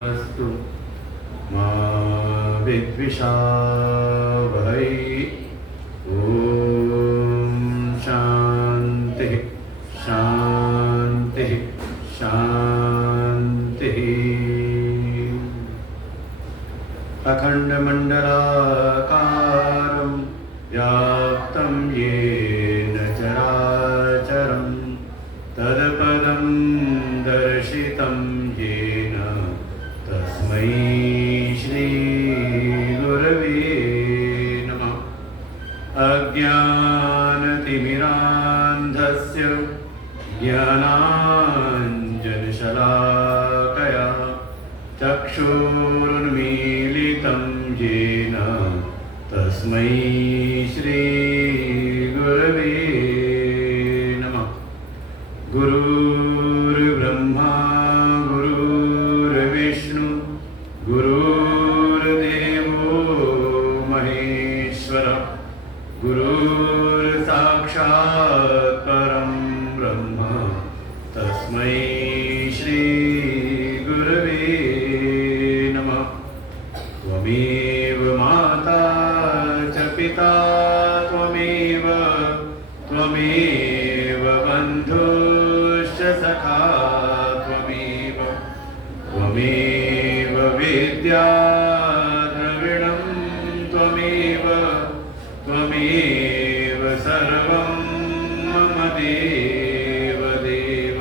अस्तु मा विद्विषावहै। ॐ शान्तिः शान्तिः शान्तिः। अखण्डमण्डलाकारं व्याप्तं येन चराचरं तत्पदं दर्शितं येन तस्मै श्री गुरवे नमः। अज्ञानतिमिरान्धस्य ज्ञानाञ्जनशलाकया चक्षुरुन्मीलितं येन तस्मै श्री गुरवे नमः। गुरुर्ब्रह्मा गुरुर्विष्णु गुरुर्देवो महेश्वर गुरुर्साक्षात् परं ब्रह्म तस्मै श्री गुरवे नमः। त्वमेव माता च पिता त्वमेव बन्धुश्च सखा त्वमेव विद्या द्रविणं त्वमेव सर्वं मम देवदेव।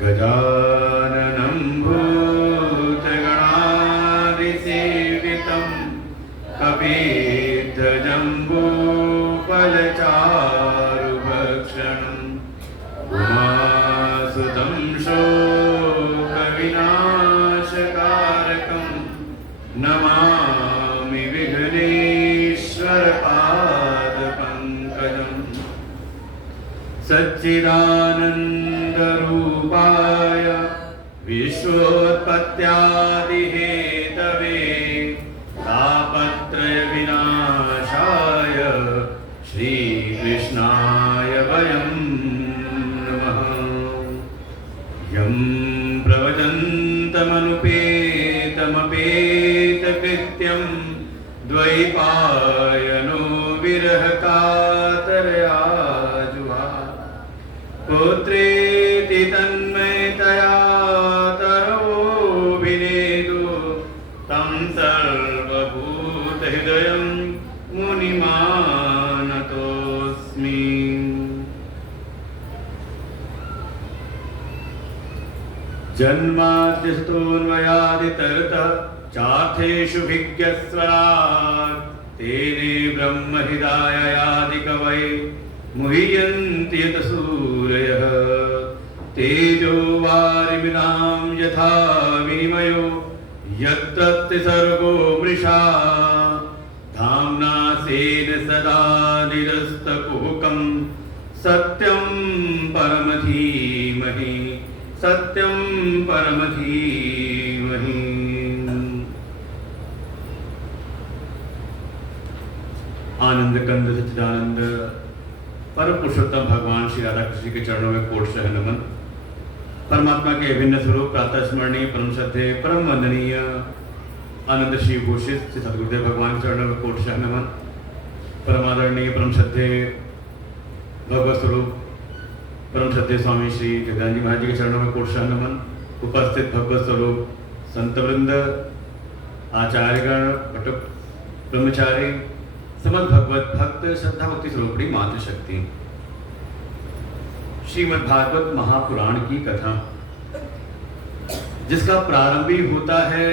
गजाननं भूतगणादिसेवितं कपिध्वजम्बूफलचारुभक्षणं उमासुतं शोकविनाशकारकं नमामि विघ्नेश्वरपादपङ्कजम्। सच्चिदानन्दरूपाय विश्वोत्पत्त्यादिहेतवे तापत्रयविनाशाय श्रीकृष्णाय वयं नमः। यं प्रवचन्तमनुपेतमपेतकृत्यं द्वैपायनो विरहकातरया जुहाव। पुत्रेति तन्मयतया तरोभिनेदु तं सर्वभूतहृदयं मुनिमानतोऽस्मि। जन्माद्यस्तोऽन्वयादितरतः चार्थेषु भिज्ञस्वरात् तेने ब्रह्महृदाययादिकवये मुह्यन्ति यत सूरयः। तेजो वारिमिनां यथा विनिमयो यत्र सर्गो मृषा धाम्ना स्वेन सदा निरस्तकुहकं सत्यं परमधीमहि सत्यं परमधीमहि। आनंद कंद सच्चिदानंद परम पुरुषोत्तम भगवान श्री राधा कृष्ण के चरणों में कोट सह नमन। परमात्मा के अभिन्न स्वरूप प्रातः स्मरणीय परम श्रद्धेय परम वंदनीय आनंद श्री भूषित श्री सदगुरुदेव भगवान के चरणों में कोट सह नमन। परमादरणीय परम श्रद्धेय भगवत स्वरूप परम श्रद्धेय स्वामी श्री जगदानंद जी महाराज जी के चरणों में कोट सह नमन। उपस्थित भगवत स्वरूप संत वृंद आचार्यगण भट्ट ब्रह्मचारी समस्त भगवत भक्त श्रद्धा भक्ति स्वरूपणी मातृशक्ति। श्रीमद् भागवत महापुराण की कथा जिसका प्रारंभ ही होता है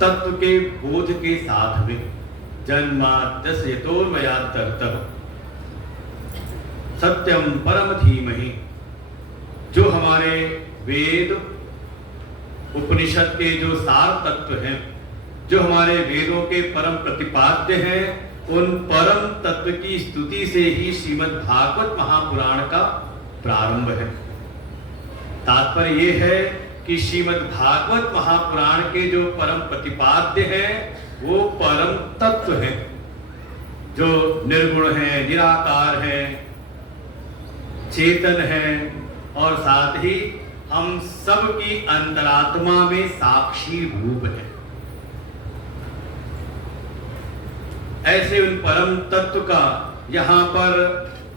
तत्व के बोध के साथ में। जन्माद्यस्य यतोन्मयादितरतः सत्यम परम धीमहि। जो हमारे वेद उपनिषद के जो सार तत्व हैं, जो हमारे वेदों के परम प्रतिपाद्य हैं, उन परम तत्व की स्तुति से ही श्रीमद् भागवत महापुराण का प्रारंभ है। तात्पर्य ये है कि श्रीमद् भागवत महापुराण के जो परम प्रतिपाद्य हैं वो परम तत्व हैं, जो निर्गुण हैं, निराकार हैं, चेतन है और साथ ही हम सब की अंतरात्मा में साक्षी रूप है। ऐसे उन परम तत्व का यहाँ पर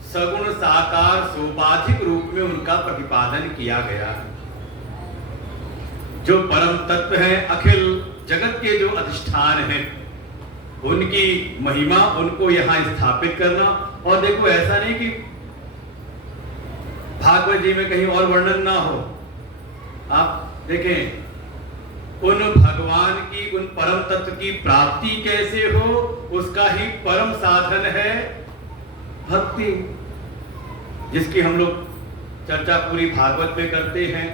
सगुण साकार सोपाधिक रूप में उनका प्रतिपादन किया गया है। जो परम तत्व है, अखिल जगत के जो अधिष्ठान हैं, उनकी महिमा उनको यहाँ स्थापित करना। और देखो, ऐसा नहीं कि भागवत जी में कहीं और वर्णन ना हो। आप देखें, उन भगवान की, उन परम तत्व की प्राप्ति कैसे हो, उसका ही परम साधन है भक्ति, जिसकी हम लोग चर्चा पूरी भागवत में करते हैं।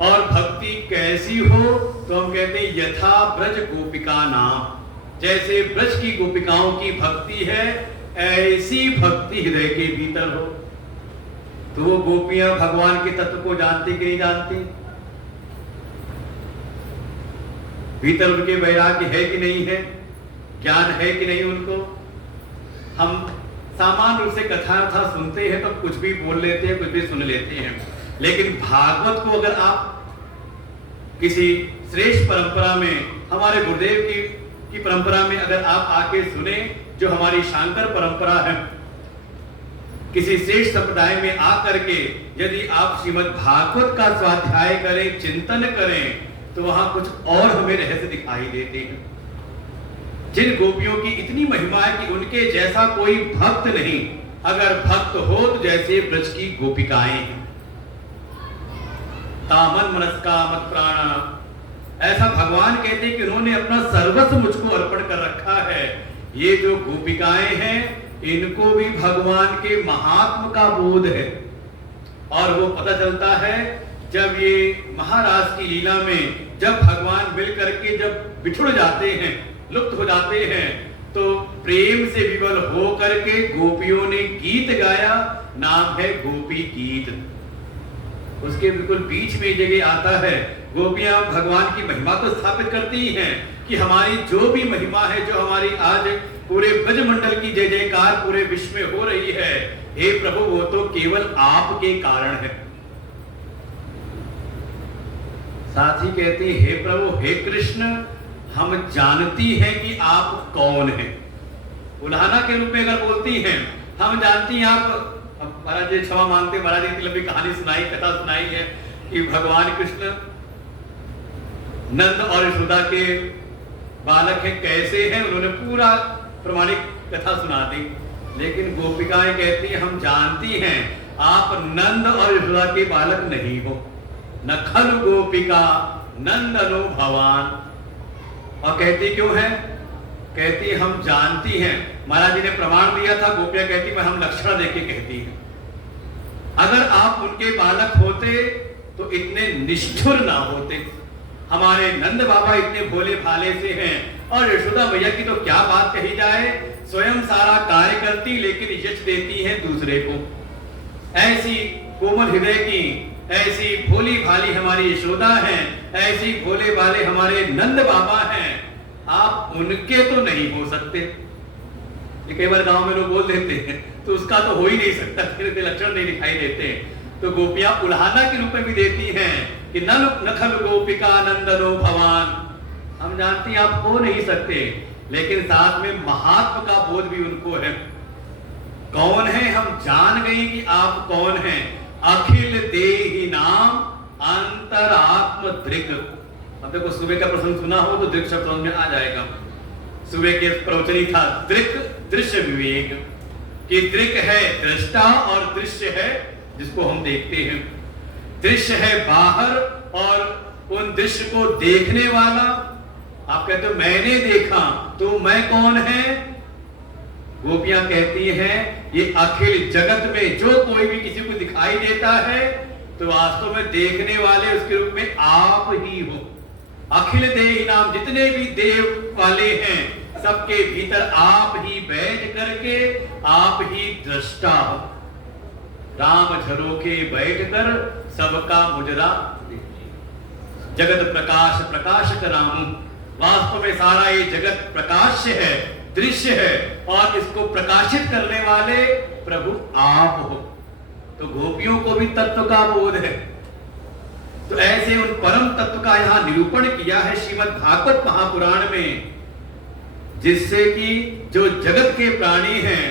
और भक्ति कैसी हो तो हम कहते हैं यथा ब्रज गोपिका नाम, जैसे ब्रज की गोपिकाओं की भक्ति है, ऐसी भक्ति हृदय के भीतर हो। तो वो गोपियां भगवान के तत्व को जानती कि नहीं जानती? भीतर उनके वैराग्य है कि नहीं है, ज्ञान है कि नहीं उनको? हम सामान्य रूप से कथा सुनते हैं तो कुछ भी बोल लेते हैं, कुछ भी सुन लेते हैं, लेकिन भागवत को अगर आप किसी श्रेष्ठ परंपरा में, हमारे गुरुदेव की परंपरा में अगर आप आके सुने, जो हमारी शांकर परंपरा है, किसी श्रेष्ठ संप्रदाय में आकर के यदि आप श्रीमद् भागवत का स्वाध्याय करें, चिंतन करें, तो वहां कुछ और हमें रहस्य दिखाई देते हैं। जिन गोपियों की इतनी महिमा है कि उनके जैसा कोई भक्त नहीं, अगर भक्त हो तो जैसे ब्रज की गोपिकाएं हैं। तामन मनस्का मत प्राणा, ऐसा भगवान कहते हैं कि उन्होंने अपना सर्वस्व मुझको अर्पण कर रखा है। ये जो गोपिकाएं हैं, इनको भी भगवान के महात्म का बोध है। और वो पता चलता है जब ये महाराज की लीला में, जब भगवान मिल करके जब बिछुड़ जाते हैं, लुप्त हो जाते हैं, तो प्रेम से विवल हो करके गोपियों ने गीत गाया, नाम है गोपी गीत। उसके बिल्कुल बीच में जगह आता है, गोपियां भगवान की महिमा तो स्थापित करती हैं कि हमारी जो भी महिमा है, जो हमारी आज पूरे ब्रजमंडल की जय जयकार पूरे विश्व में हो रही है, हे प्रभु वो तो केवल आपके कारण है। साथ ही कहती, हे प्रभु, हे कृष्ण, हम जानती हैं कि आप कौन हैं। उल्हाना के रूप में अगर बोलती हैं, हम जानती हैं आप, महाराज जी क्षमा मांगते, महाराज इतनी लंबी कहानी सुनाई, कथा सुनाई है कि भगवान कृष्ण नंद और यशोदा के बालक हैं, कैसे हैं, उन्होंने पूरा प्रमाणिक कथा सुना दी। लेकिन गोपिकाएं कहती हैं, हम जानती हैं आप नंद और यशोदा के बालक नहीं हो, न खलु गोपिका नंदनो भवान। और कहती क्यों है? कहती हम जानती हैं, महाराज जी ने प्रमाण दिया था, गोपियां कहती मैं हम लक्षण देख के कहती हैं, अगर आप उनके बालक होते तो इतने निष्ठुर ना होते। हमारे नंद बाबा इतने भोले भाले से हैं, और यशोदा मैया की तो क्या बात कही जाए, स्वयं सारा कार्य करती लेकिन यश देती है दूसरे को। ऐसी कोमल हृदय की, ऐसी भोली भाली हमारी यशोदा हैं, ऐसी भोले भाले हमारे नंद बाबा हैं, आप उनके तो नहीं हो सकते। ये कई बार गांव में लोग बोल देते हैं, तो उसका तो हो ही नहीं सकता, तेरे लक्षण नहीं दिखाई देते। तो गोपियां उल्हाना के रूप में भी देती हैं कि नखल गोपिका नंदनो भवान, हम जानती आप हो नहीं सकते, लेकिन साथ में महात्म का बोध भी उनको है। कौन है? हम जान गए कि आप कौन हैं। अखिल देहि नाम अंतरात्म दृक्। अब देखो, सुबह का प्रसंग सुना हो तो दृक् शब्द समझ में आ जाएगा। सुबह के प्रवचनी था दृक्, दृश्य विवेक, कि दृक् है दृष्टा और दृश्य है जिसको हम देखते हैं। दृश्य है बाहर और उन दृश्य को देखने वाला। आप कहते हो मैंने देखा, तो मैं कौन है? गोपियां कहती हैं ये अखिल जगत में जो कोई भी किसी को दिखाई देता है, तो वास्तव में देखने वाले उसके रूप में आप ही हो। अखिल देहि नाम, जितने भी देव वाले हैं, सबके भीतर आप ही बैठ करके आप ही दृष्टा हो। राम झरोखे बैठकर सबका मुजरा जगत प्रकाश प्रकाशक राम। वास्तव में सारा ये जगत प्रकाश्य है, दृश्य है, और इसको प्रकाशित करने वाले प्रभु आप हो। तो गोपियों को भी तत्व का बोध है। तो ऐसे उन परम तत्व का यहाँ निरूपण किया है श्रीमद् भागवत महापुराण में, जिससे कि जो जगत के प्राणी हैं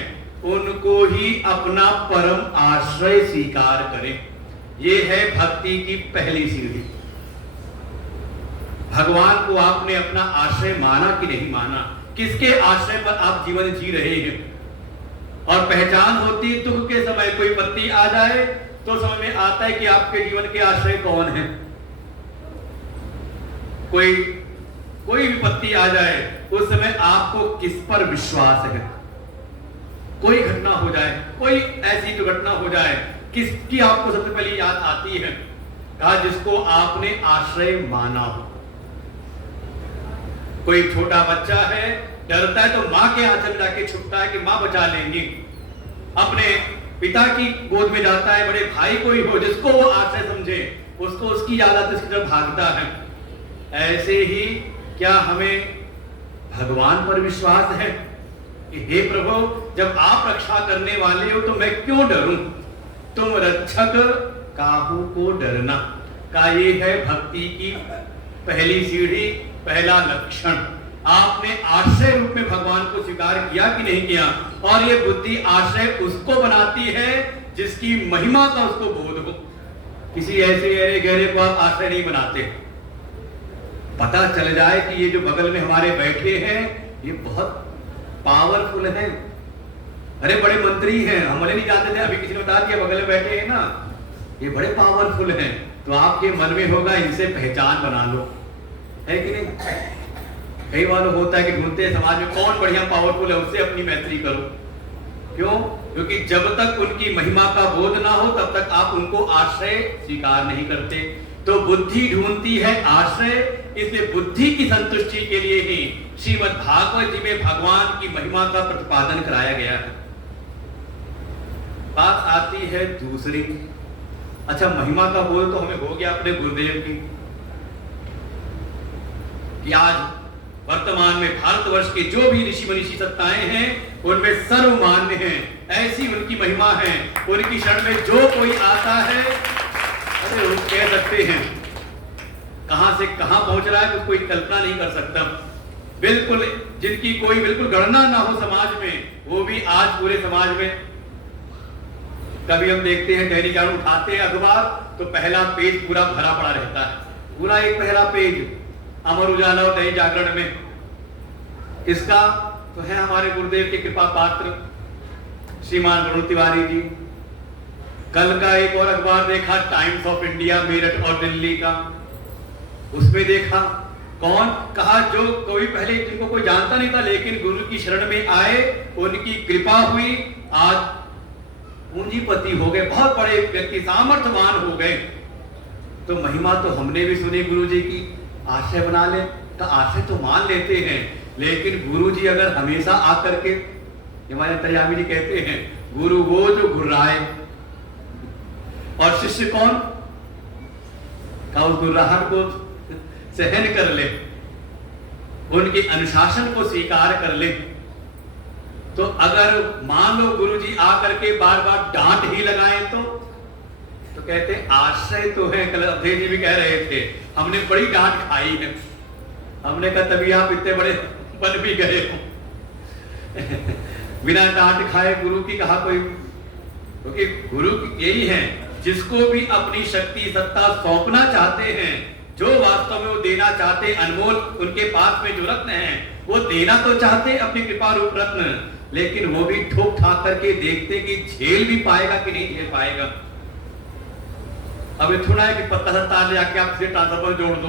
उनको ही अपना परम आश्रय स्वीकार करें। ये है भक्ति की पहली सीढ़ी। भगवान को आपने अपना आश्रय माना कि नहीं माना, किसके आश्रय पर आप जीवन जी रहे हैं। और पहचान होती दुख के समय, कोई विपत्ति आ जाए तो समझ में आता है कि आपके जीवन के आश्रय कौन है। कोई विपत्ति आ जाए उस समय आपको किस पर विश्वास है। कोई घटना हो जाए, कोई ऐसी दुर्घटना हो जाए, किसकी आपको सबसे पहले याद आती है? कहा जिसको आपने आश्रय माना हो। कोई छोटा बच्चा है, डरता है तो मां के आंचल जाके छुपता है कि मां बचा लेंगी। अपने पिता की गोद में जाता है, बड़े भाई कोई हो जिसको वो आश्रय समझे, उसको उसकी याद आती है, उसकी तरफ भागता है। ऐसे ही क्या हमें भगवान पर विश्वास है कि हे प्रभु, जब आप रक्षा करने वाले हो तो मैं क्यों डरूं? तुम रक्षक काहू को डरना का ये है भक्ति की पहली सीढ़ी, पहला लक्षण। आपने आश्रय रूप में भगवान को स्वीकार किया कि नहीं किया? और ये बुद्धि आश्रय उसको बनाती है जिसकी महिमा का उसको बोध हो। किसी ऐसे गहरे गहरे को आप आश्रय नहीं बनाते। पता चल जाए कि ये जो बगल में हमारे बैठे हैं ये बहुत पावरफुल हैं, अरे बड़े मंत्री हैं, हम नहीं जानते थे, अभी किसी ने बता दिया बगल में बैठे हैं ना, ये बड़े पावरफुल हैं, तो आपके मन में होगा इनसे पहचान बना लो, है कि नहीं? कई बार होता है कि ढूंढते हैं समाज में कौन बढ़िया पावरफुल है, उससे अपनी मैत्री करो। क्यों? क्योंकि जब तक उनकी महिमा का बोध ना हो तब तक आप उनको आश्रय स्वीकार नहीं करते। तो बुद्धि ढूंढती है आश्रय, इसलिए बुद्धि की संतुष्टि के लिए ही श्रीमद् भागवत जी में भगवान की महिमा का प्रतिपादन कराया गया है। बात आती है दूसरी। अच्छा, महिमा का बोध तो हमें हो गया अपने गुरुदेव की, कि आज वर्तमान में भारतवर्ष के जो भी ऋषि मनीषी सत्ताएं हैं उनमें सर्वमान्य हैं, ऐसी उनकी महिमा है। उनकी शरण में जो कोई आता है, अरे वो कह सकते हैं कहां से कहां पहुंच रहा है तो कोई कल्पना नहीं कर सकता। बिल्कुल जिनकी कोई बिल्कुल गणना ना हो समाज में, वो भी आज पूरे समाज में। कभी हम देखते हैं दैनिक जागरण उठाते हैं अखबार तो पहला पेज पूरा भरा पड़ा रहता है, पूरा एक पहला पेज अमर उजाला और दैनिक जागरण में। इसका तो है हमारे गुरुदेव के कृपा पात्र श्रीमान वरुण तिवारी जी। कल का एक और अखबार देखा, टाइम्स ऑफ इंडिया मेरठ और दिल्ली का, उसमें देखा कौन कहा जो कोई पहले जिनको कोई जानता नहीं था लेकिन गुरु की शरण में आए, उनकी कृपा हुई, आज पूंजीपति हो गए, बहुत बड़े व्यक्ति, सामर्थ्यवान हो गए। तो महिमा तो हमने भी सुनी गुरु जी की, आश्रय बना ले तो आश्रय तो मान लेते हैं, लेकिन गुरु जी अगर हमेशा आकर के, हमारे अंतर्यामी जी कहते हैं गुरु वो जो गुर्राए और शिष्य कौन का उस गुर्राहट को सहन कर ले, उनके अनुशासन को स्वीकार कर ले। तो अगर मान लो गुरुजी आकर के बार बार डांट ही लगाए तो कहते आश्रय तो है। कल अवधेश जी भी कह रहे थे हमने बड़ी डांट खाई है, हमने कहा तभी आप इतने बड़े बन भी गए हो। बिना डांट खाए गुरु की कहा कोई, क्योंकि गुरु यही है जिसको भी अपनी शक्ति सत्ता सौंपना चाहते हैं, जो वास्तव में वो देना चाहते, अनमोल उनके पास में जो रत्न है वो देना तो चाहते अपनी कृपा रूप रत्न, लेकिन वो भी ठोक ठाक करके देखते कि झेल भी पाएगा कि नहीं झेल पाएगा। अब ये थोड़ा है कि पत्ता सा तार ले जाके आप सीधे ट्रांसफार्मर जोड़ दो,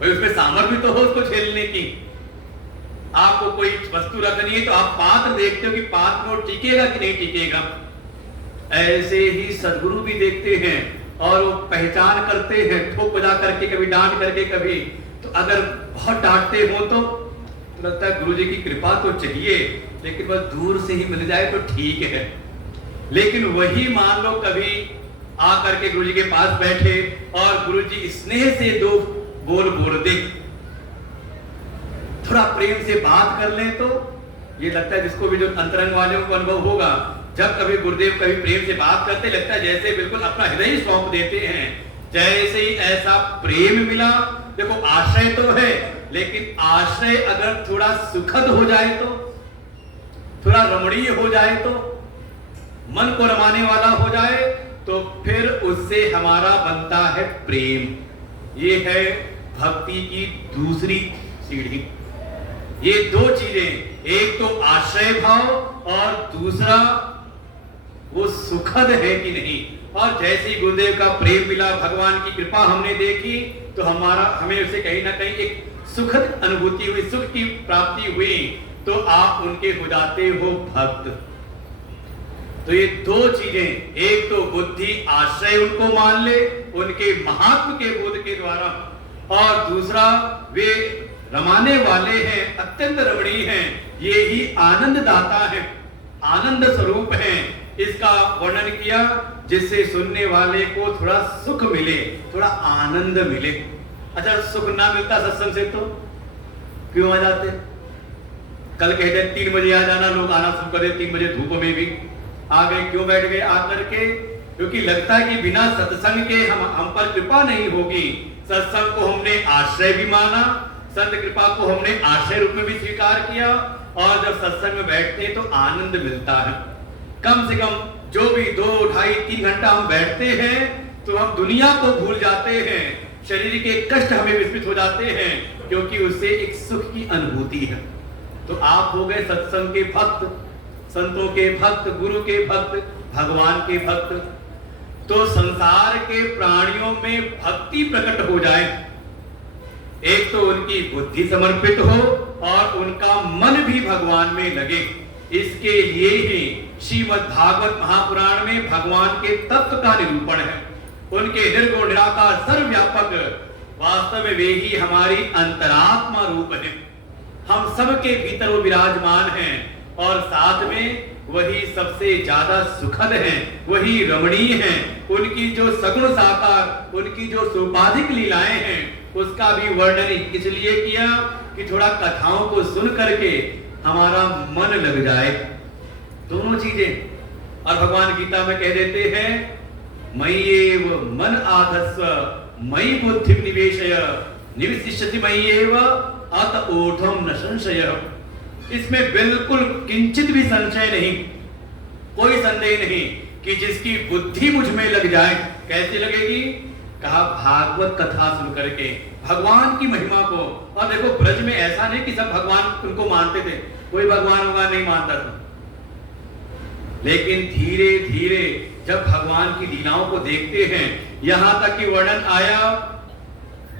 भाई उसमें सामर्थ्य भी तो हो उसको झेलने की। आपको कोई वस्तु रखनी है तो आप पात्र देखते हो कि पात्र में वो टिकेगा कि नहीं टिकेगा। ऐसे ही सदगुरु भी देखते हैं और वो पहचान करते हैं, ठोक बजा करके, कभी डांट करके, कभी तो अगर बहुत डांटते हो तो लगता है गुरु जी की कृपा तो चाहिए, लेकिन बस दूर से ही मिल जाए तो ठीक है। लेकिन वही मान लो कभी आकर के गुरु जी के पास बैठे और गुरु जी स्नेह से दो बोल बोल दे, थोड़ा प्रेम से बात कर ले, तो ये लगता है जिसको भी जो अंतरंग वालों को अनुभव होगा, जब कभी गुरुदेव कभी प्रेम से बात करते लगता है जैसे बिल्कुल अपना हृदय सौंप देते हैं। जैसे ही ऐसा प्रेम मिला, देखो आश्रय तो है, लेकिन आश्रय अगर थोड़ा सुखद हो जाए तो, थोड़ा रमणीय हो जाए तो, मन को रमाने वाला हो जाए, तो फिर उससे हमारा बनता है प्रेम। ये है भक्ति की दूसरी सीढ़ी। ये दो चीजें, एक तो आश्रय भाव और दूसरा वो सुखद है कि नहीं। और जैसे ही गुरुदेव का प्रेम मिला, भगवान की कृपा हमने देखी, तो हमें उसे कहीं ना कहीं एक सुखद अनुभूति हुई, सुख की प्राप्ति हुई, तो आप उनके हो जाते हो भक्त। तो ये दो चीजें, एक तो बुद्धि आश्रय उनको मान ले उनके महात्म के बोध के द्वारा, और दूसरा वे रमाने वाले हैं, अत्यंत रमणीय हैं, ये ही आनंद दाता है, आनंद स्वरूप है। इसका वर्णन किया जिससे सुनने वाले को थोड़ा सुख मिले, थोड़ा आनंद मिले। अच्छा, सुख ना मिलता सत्संग से तो क्यों आ जाते? कल कहते 3 बजे आ जाना, लोग आना शुरू करे, 3 बजे धूप में भी आ गए। क्यों बैठ गए आकर के? क्योंकि लगता है कि बिना सत्संग के हम पर कृपा नहीं होगी। सत्संग को हमने आश्रय भी माना, संत कृपा को हमने आश्रय रूप में भी स्वीकार किया, और जब सत्संग में बैठते हैं तो आनंद मिलता है। कम से कम जो भी 2, 2.5, 3 घंटा हम बैठते हैं तो हम दुनिया को भूल जाते हैं, शरीर के कष्ट हमें विस्मित हो जाते हैं, क्योंकि उससे एक सुख की अनुभूति है। तो आप हो गए सत्संग के भक्त, संतों के भक्त, गुरु के भक्त, भगवान के भक्त। तो संसार के प्राणियों में भक्ति प्रकट हो जाए, एक तो उनकी बुद्धि समर्पित हो और उनका मन भी भगवान में लगे। इसके लिए ही श्रीमद् भागवत महापुराण में भगवान के तत्व का निरूपण है। उनके निर्गुण निराकार सर्वव्यापक, वास्तव में वे ही हमारी अंतरात्मा रूप है। हम सबके भीतर वो विराजमान हैं, और साथ में वही सबसे ज्यादा सुखद हैं, वही रमणीय हैं। उनकी जो सगुण साकार, उनकी जो सोपाधिक लीलाएं हैं, उसका भी वर्णन इसलिए किया कि थोड़ा कथाओं को सुन करके हमारा मन लग जाए। दोनों चीजें। और भगवान गीता में कह देते हैं, मय्येव मन आधस्व मयि बुद्धि निवेशय निविशिष्यति मय्येव अत ऊर्ध्वं न संशयः। इसमें बिल्कुल किंचित भी संशय नहीं, कोई संदेह नहीं कि जिसकी बुद्धि मुझ में लग जाए। कैसे लगेगी? कहा भागवत कथा सुन करके भगवान की महिमा को। और देखो, ब्रज में ऐसा नहीं कि सब भगवान उनको मानते थे, कोई भगवान नहीं मानता था, लेकिन धीरे धीरे जब भगवान की लीलाओं को देखते हैं, यहां तक कि वर्णन आया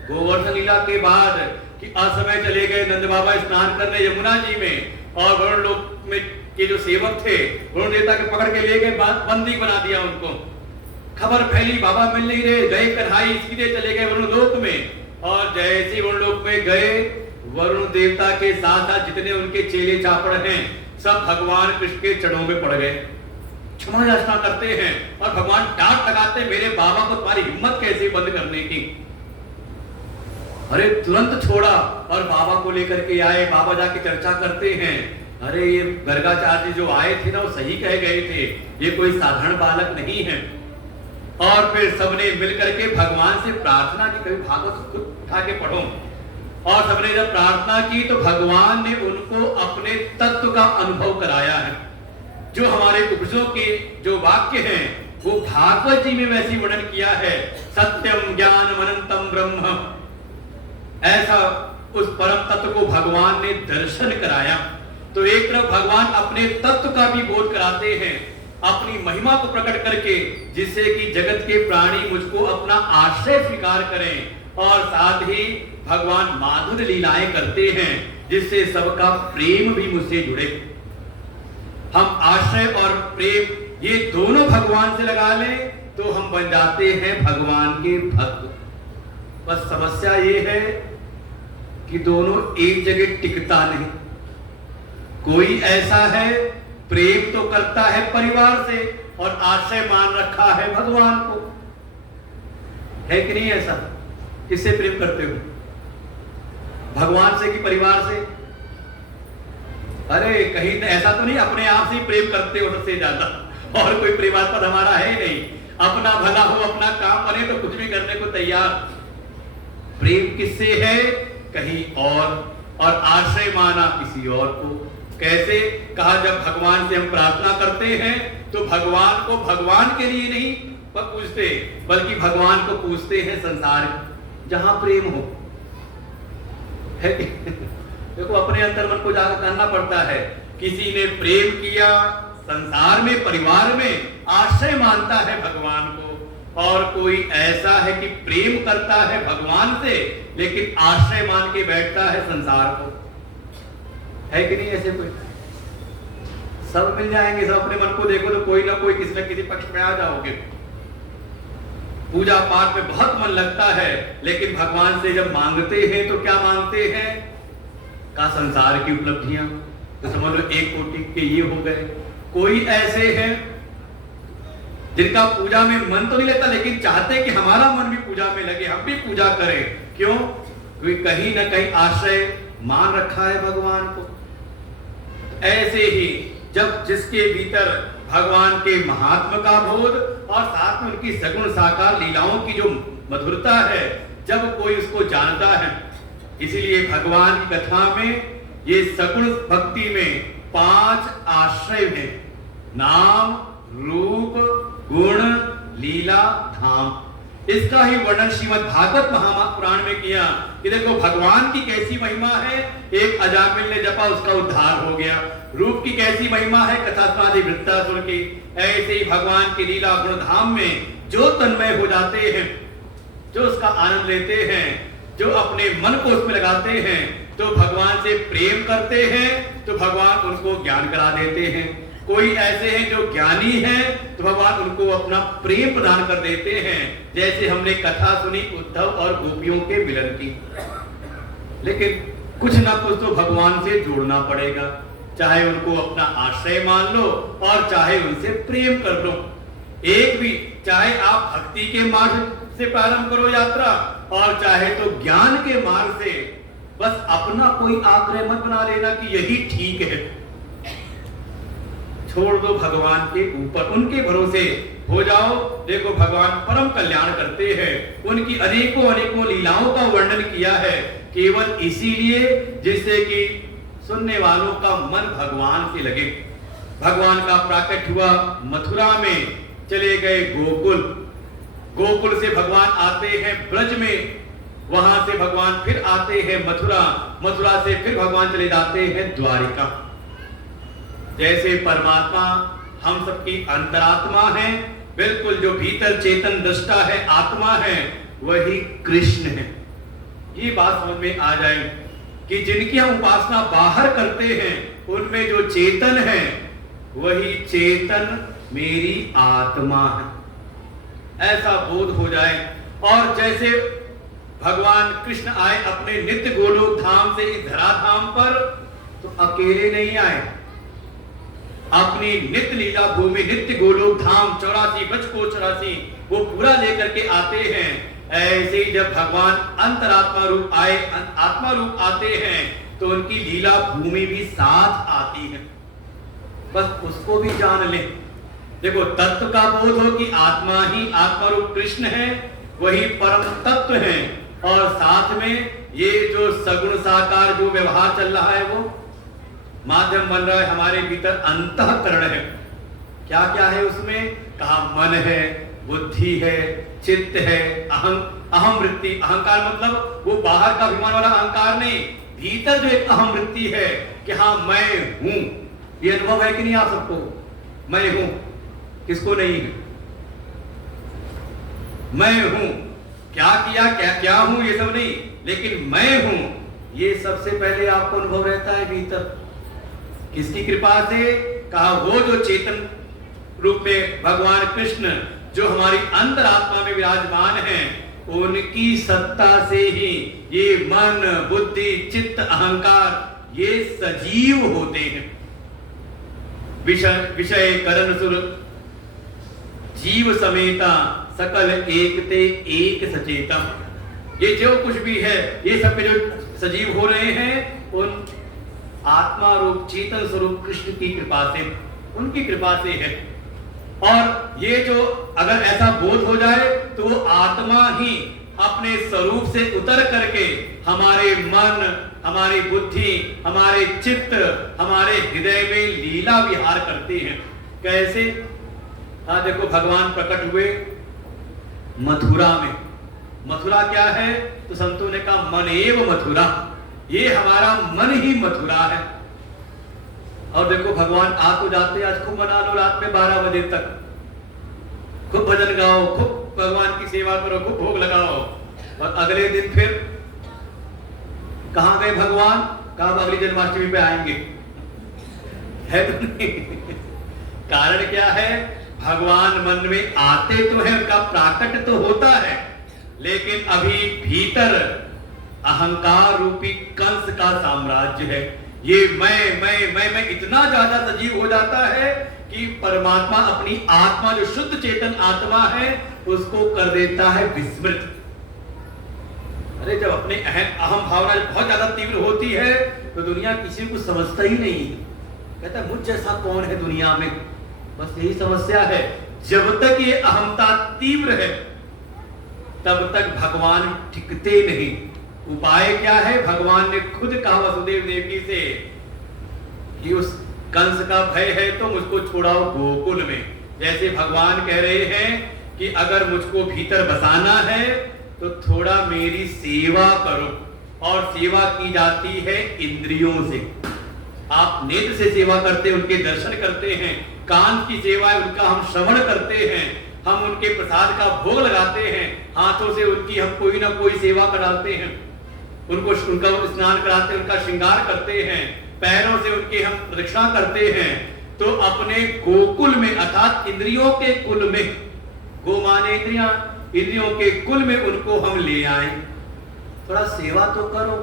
गोवर्धन लीला के बाद कि असमय चले गए नंद बाबा स्नान करने यमुना जी में, और वरुण लोक में के जो सेवक थे वरुण देवता के पकड़ के ले गए, बंदी बना दिया उनको। खबर फैली, बाबा मिल नहीं रहे, गए कन्हाई, सीधे चले गए वरुण लोक में। और जैसे वरुण लोक में गए, वरुण देवता के साथ साथ जितने उनके चेले चापड़ हैं, सब भगवान कृष्ण के चरणों में पड़ गए, क्षमा याचना करते हैं। और भगवान डांट लगाते, मेरे बाबा को तुम्हारी हिम्मत कैसे बंद करने की? अरे तुरंत छोड़ा और बाबा को लेकर के आए। बाबा जाके चर्चा करते हैं, अरे ये गर्गाचार्य जो आए थे ना, वो सही कह गए थे, ये कोई साधारण बालक नहीं है। और फिर सबने मिलकर के भगवान से प्रार्थना की, कभी भागवत खुद उठा के पढ़ो। और सबने जब प्रार्थना की तो भगवान ने उनको अपने तत्व का अनुभव कराया है। जो हमारे उपनिषदों के जो वाक्य हैं, वो भागवत जी में वैसे वर्णन किया है, सत्यम ज्ञानम अनंतम ब्रह्म। ऐसा उस परम तत्व को भगवान ने दर्शन कराया। तो एक तरफ भगवान अपने तत्व का भी बोध कराते हैं, अपनी महिमा को प्रकट करके, जिससे कि जगत के प्राणी मुझको अपना आश्रय स्वीकार करें, और साथ ही भगवान माधुर्य लीलाएं करते हैं, जिससे सबका प्रेम भी मुझसे जुड़े। हम आश्रय और प्रेम ये दोनों भगवान से लगा लें तो हम बन जाते हैं भगवान के भक्त। बस समस्या ये है कि दोनों एक जगह टिकता नहीं। कोई ऐसा है प्रेम तो करता है परिवार से और आश्रय मान रखा है भगवान को, है कि नहीं? ऐसा किससे प्रेम करते हो, भगवान से कि परिवार से? अरे कहीं ऐसा तो नहीं अपने आप से ही प्रेम करते हो सबसे ज्यादा, और कोई प्रेमास्पद हमारा है ही नहीं। अपना भला हो, अपना काम बने तो कुछ भी करने को तैयार। प्रेम किससे है? कहीं और आश्रय माना किसी और को। कैसे? कहा जब भगवान से हम प्रार्थना करते हैं तो भगवान को भगवान के लिए नहीं पूछते, बल्कि भगवान को पूछते हैं संसार जहां प्रेम हो। है देखो अपने अंतर मन को जाकर करना पड़ता है। किसी ने प्रेम किया संसार में, परिवार में, आश्रय मानता है भगवान को, और कोई ऐसा है कि प्रेम करता है भगवान से लेकिन आश्रय मान के बैठता है संसार को। है कि नहीं? ऐसे कोई सब मिल जाएंगे। सब अपने मन को देखो तो कोई ना कोई किसी न किसी पक्ष में आ जाओगे। पूजा पाठ में बहुत मन लगता है लेकिन भगवान से जब मांगते हैं तो क्या मांगते हैं? का संसार की उपलब्धियां, तो समझ लो 1 कोटि के ये हो गए। कोई ऐसे हैं जिनका पूजा में मन तो नहीं लगता लेकिन चाहते कि हमारा मन भी पूजा में लगे, हम भी पूजा करें। क्यों? क्योंकि कहीं ना कहीं आश्रय मान रखा है भगवान को। ऐसे ही जब जिसके भीतर भगवान के महात्मा का बोध और साथ में उनकी सगुण साकार लीलाओं की जो मधुरता है, जब कोई उसको जानता है, इसीलिए भगवान की कथा में ये सगुण भक्ति में 5 आश्रय हैं। नाम, रूप, गुण, लीला, धाम। इसका ही वर्णन श्रीमद् भागवत महापुराण में किया कि देखो भगवान की कैसी महिमा है। एक अजामिल ने जपा, उसका उद्धार हो गया। रूप की कैसी महिमा है, कथा सुनादी वृत्तासुर की। ऐसे ही भगवान की लीला गुण धाम में जो तन्मय हो जाते हैं, जो उसका आनंद लेते हैं, जो अपने मन को उसमें लगाते हैं, तो भगवान से प्रेम करते हैं तो भगवान उनको ज्ञान करा देते हैं। कोई ऐसे हैं जो ज्ञानी हैं तो भगवान उनको अपना प्रेम प्रदान कर देते हैं। जैसे हमने कथा सुनी उद्धव और गोपियों के मिलन की। लेकिन कुछ ना कुछ तो भगवान से जोड़ना पड़ेगा, चाहे उनको अपना आश्रय मान लो और चाहे उनसे प्रेम कर लो। एक भी, चाहे आप भक्ति के मार्ग से प्रारंभ करो यात्रा और चाहे तो ज्ञान के मार्ग से, बस अपना कोई आग्रह मत बना लेना कि यही ठीक है। छोड़ दो भगवान के ऊपर, उनके भरोसे हो जाओ। देखो भगवान परम कल्याण करते हैं। उनकी अनेकों अनेकों लीलाओं का वर्णन किया है केवल इसीलिए जिससे कि सुनने वालों का मन भगवान से लगे। भगवान का प्राकट्य हुआ मथुरा में, चले गए गोकुल, गोकुल से भगवान आते हैं ब्रज में, वहां से भगवान फिर आते हैं मथुरा, मथुरा से फिर भगवान चले जाते हैं द्वारिका। जैसे परमात्मा हम सबकी अंतरात्मा है, बिल्कुल जो भीतर चेतन दृष्टा है, आत्मा है, वही कृष्ण है। ये बात समझ में आ जाए कि जिनकी हम उपासना बाहर करते हैं उनमें जो चेतन है वही चेतन मेरी आत्मा है, ऐसा बोध हो जाए। और जैसे भगवान कृष्ण आए अपने नित्य गोलोक धाम से इस धरा धाम पर, तो अकेले नहीं आए, अपनी नित्य लीला भूमि नित्य गोलोक धाम 84 बज को 84 वो पूरा लेकर के आते हैं। ऐसे ही जब भगवान अंतरात्मा रूप आए, आत्मा रूप आते हैं, तो उनकी लीला भूमि भी साथ आती है। बस उसको भी जान लें। देखो तत्व का बोध हो कि आत्मा ही आत्मा रूप कृष्ण है, वही परम तत्व है, और साथ में ये जो सगुण साकार जो व्यवहार चल रहा है वो माध्यम बन रहा है। हमारे भीतर अंतःकरण है, क्या क्या है उसमें? कहा मन है, बुद्धि है, चित्त है, अहम वृत्ति। अहंकार मतलब वो बाहर का अभिमान वाला अहंकार नहीं, भीतर जो एक अहम वृत्ति है कि हाँ मैं हूं। ये अनुभव है कि नहीं आप सबको? मैं हूं, किसको नहीं है? मैं हूं, क्या किया क्या हूं ये सब नहीं, लेकिन मैं हूं ये सबसे पहले आपको अनुभव रहता है भीतर। किसकी कृपा से? कहा वो जो चेतन रूप में भगवान कृष्ण जो हमारी अंतरात्मा में विराजमान हैं, उनकी सत्ता से ही ये मन, बुद्धि, चित्त, अहंकार ये सजीव होते हैं। विषय करण सुर जीव समेता सकल एकते एक सचेतम। ये जो कुछ भी है ये सब जो सजीव हो रहे हैं उन आत्मा रूप चेतन स्वरूप कृष्ण की कृपा से, उनकी कृपा से है। और ये जो अगर ऐसा बोध हो जाए तो वो आत्मा ही अपने स्वरूप से उतर करके हमारे मन, हमारी बुद्धि, हमारे चित्त, हमारे हृदय में लीला विहार करती हैं। कैसे? देखो भगवान प्रकट हुए मथुरा में। मथुरा क्या है? तो संतों ने कहा मन एव मथुरा, ये हमारा मन ही मथुरा है। और देखो भगवान आ तो जाते, आज खूब मना लो, रात में 12 बजे तक खूब भजन गाओ, खूब भगवान की सेवा करो, खूब भोग लगाओ। और अगले दिन फिर कहां गए भगवान? कहा अगली जन्माष्टमी पे आएंगे, है तो नहीं। कारण क्या है? भगवान मन में आते तो है, उनका प्राकट तो होता है, लेकिन अभी भीतर अहंकार रूपी कंस का साम्राज्य है। ये मैं इतना ज्यादा सजीव हो जाता है कि परमात्मा अपनी आत्मा, जो शुद्ध चेतन आत्मा है, उसको कर देता है विस्मृत। अरे जब अपने अहम भावना बहुत ज्यादा तीव्र होती है तो दुनिया किसी को समझता ही नहीं। कहता मुझ जैसा कौन है दुनिया में? बस यही समस्या है। जब तक ये अहमता तीव्र है तब तक भगवान टिकते नहीं। उपाय क्या है? भगवान ने खुद कहा वसुदेव देवकी से कि उस कंस का भय है तो मुझको छोड़ाओ गोकुल में। जैसे भगवान कह रहे हैं कि अगर मुझको भीतर बसाना है तो थोड़ा मेरी सेवा करो, और सेवा की जाती है इंद्रियों से। आप नेत्र से सेवा करते हैं, उनके दर्शन करते हैं। कान की सेवा है, उनका हम श्रवण करते हैं, हम उनके प्रसाद का भोग लगाते हैं। हाथों से उनकी हम कोई ना कोई सेवा कराते हैं, उनको उनका स्नान कराते हैं, उनका श्रृंगार करते हैं। पैरों से उनके हम प्रदक्षिणा करते हैं। तो अपने गोकुल में अर्थात इंद्रियों के कुल में, गो माने इंद्रियां, इंद्रियों के कुल में उनको हम ले आए। थोड़ा सेवा तो करो।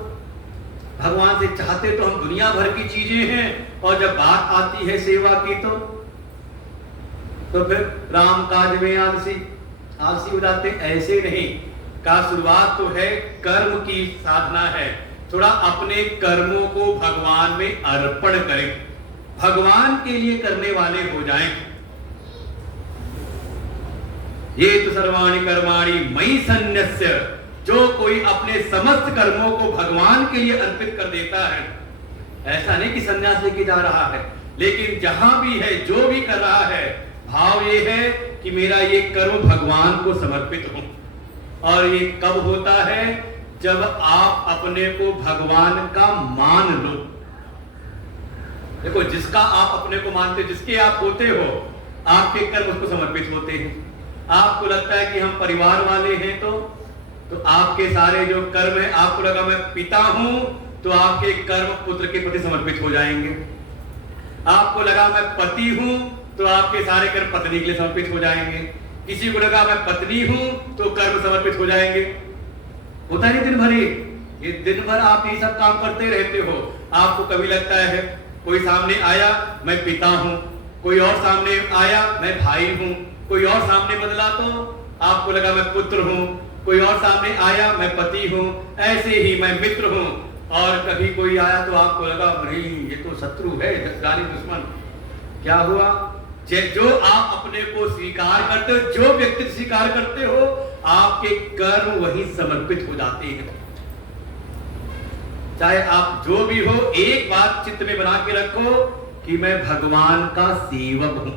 भगवान से चाहते तो हम दुनिया भर की चीजें हैं, और जब बात आती है सेवा की तो फिर राम काज में आलसी हो जाते। ऐसे नहीं का शुरुआत तो है कर्म की साधना है। थोड़ा अपने कर्मों को भगवान में अर्पण करें, भगवान के लिए करने वाले हो जाएं। ये तो सर्वाणि कर्माणि मयि सन्न्यस्य, जो कोई अपने समस्त कर्मों को भगवान के लिए अर्पित कर देता है। ऐसा नहीं कि सन्यास लेके जा रहा है, लेकिन जहां भी है, जो भी कर रहा है, भाव ये है कि मेरा ये कर्म भगवान को समर्पित हो। और ये कब होता है? जब आप अपने को भगवान का मान लो। देखो, जिसका आप अपने को मानते, जिसके आप होते हो, आपके कर्म उसको समर्पित होते हैं। आपको लगता है कि हम परिवार वाले हैं तो आपके सारे जो कर्म है, आपको लगा मैं पिता हूं तो आपके कर्म पुत्र के प्रति समर्पित हो जाएंगे। आपको लगा मैं पति हूं तो आपके सारे कर्म पत्नी के लिए समर्पित हो जाएंगे। किसी को लगा मैं पत्नी हूं तो कर्म समर्पित हो जाएंगे। होता नहीं दिन भर ये दिन भर आप ये सब काम करते रहते हो। आपको कभी लगता है कोई सामने आया मैं पिता हूं, कोई और सामने आया मैं भाई हूं, कोई और सामने बदला तो आपको लगा मैं पुत्र हूं, कोई और सामने आया मैं पति हूं, ऐसे ही मैं मित्र हूं। और कभी कोई आया तो आपको लगा नहीं ये तो शत्रु है, जानी दुश्मन। क्या हुआ? जो आप अपने को स्वीकार करते हो, जो व्यक्ति स्वीकार करते हो, आपके कर्म वही समर्पित हो जाते हैं। चाहे आप जो भी हो, एक बात चित्त में बना के रखो कि मैं भगवान का सेवक हूं।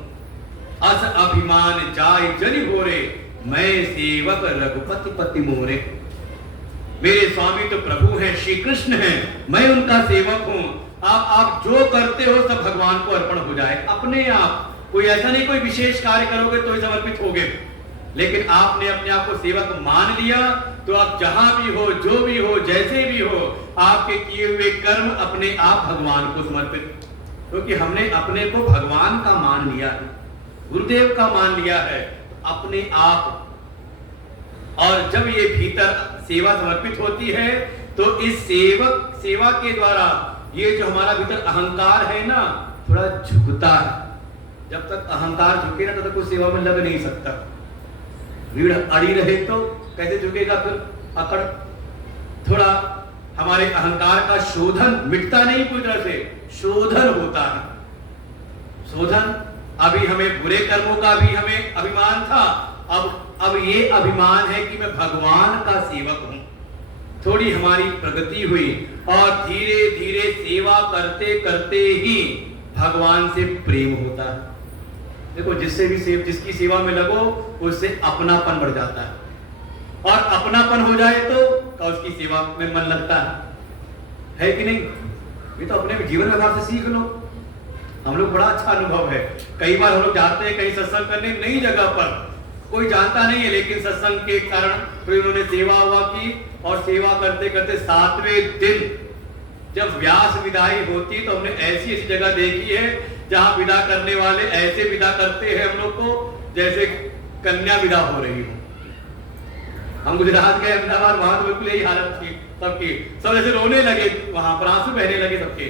अस अभिमान जाय जनि भोरे, मैं सेवक रघुपति पति मोरे। मेरे स्वामी तो प्रभु हैं, श्री कृष्ण हैं, मैं उनका सेवक हूं। आप जो करते हो सब भगवान को अर्पण हो जाए अपने आप। कोई ऐसा नहीं कोई विशेष कार्य करोगे तो ही समर्पित होगे, लेकिन आपने अपने आप को सेवक मान लिया तो आप जहां भी हो, जो भी हो, जैसे भी हो, आपके किए हुए कर्म अपने आप भगवान को समर्पित। क्योंकि हमने अपने को भगवान का मान लिया है, गुरुदेव का मान लिया है अपने आप। और जब ये भीतर सेवा समर्पित होती है तो इस सेवा के द्वारा ये जो हमारा भीतर अहंकार है ना, थोड़ा झुकता है। जब तक अहंकार झुके ना तब तक कोई सेवा में लग नहीं सकता। भीड़ अड़ी रहे तो कैसे झुकेगा? फिर अकड़। थोड़ा हमारे अहंकार का शोधन, मिटता नहीं पूरी तरह से, शोधन होता है। शोधन अभी हमें बुरे कर्मों का भी हमें अभिमान था, अब ये अभिमान है कि मैं भगवान का सेवक हूं। थोड़ी हमारी प्रगति हुई और धीरे धीरे सेवा करते करते ही भगवान से प्रेम होता है। देखो, जिसकी सेवा में लगो उससे अपनापन बढ़ जाता है, और अपनापन हो जाए तो उसकी सेवा में मन लगता है कि नहीं? ये तो अपने जीवन व्यवहार से सीख लो। हम लोग बड़ा अच्छा अनुभव है, कई बार हम लोग जाते हैं कहीं सत्संग करने नई जगह पर, कोई जानता नहीं है, लेकिन सत्संग के कारण फिर उन्होंने सेवा हुआ की, और सेवा करते करते 7वें दिन जब व्यास विदाई होती तो हमने ऐसी ऐसी जगह देखी है जहां विदा करने वाले ऐसे विदा करते हैं हम लोग को जैसे कन्या विदा हो रही हो। हम गुजरात गए, अहमदाबाद, वहां तो बिल्कुल यही हालत थी सबकी, सब ऐसे रोने लगे, वहां पर आंसू बहने लगे सबके,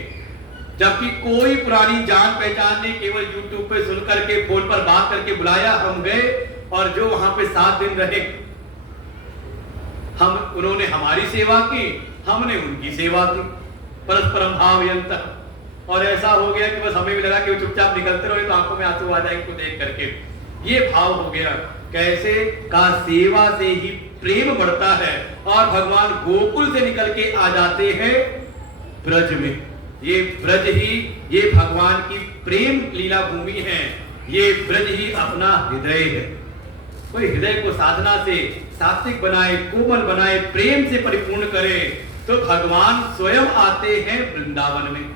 जबकि कोई पुरानी जान पहचान नहीं, केवल यूट्यूब पे सुन करके फोन पर बात करके बुलाया, हम गए और जो वहां पे 7 दिन रहे, उन्होंने हमारी सेवा की, हमने उनकी सेवा की, परस्परम भावयंतः। और ऐसा हो गया कि बस हमें भी लगा कि वो चुपचाप निकलते रहे तो आंखों में आंसू आ जाएंगे को देख करके। ये भाव हो गया कैसे का सेवा से ही प्रेम बढ़ता है, और भगवान गोकुल से निकल के आ जाते हैं ब्रज में। ये ब्रज ही ये भगवान की प्रेम लीला भूमि है, ये ब्रज ही अपना हृदय है। कोई हृदय को साधना से सात्विक बनाए, कोमल बनाए, प्रेम से परिपूर्ण करे तो भगवान स्वयं आते हैं वृंदावन में,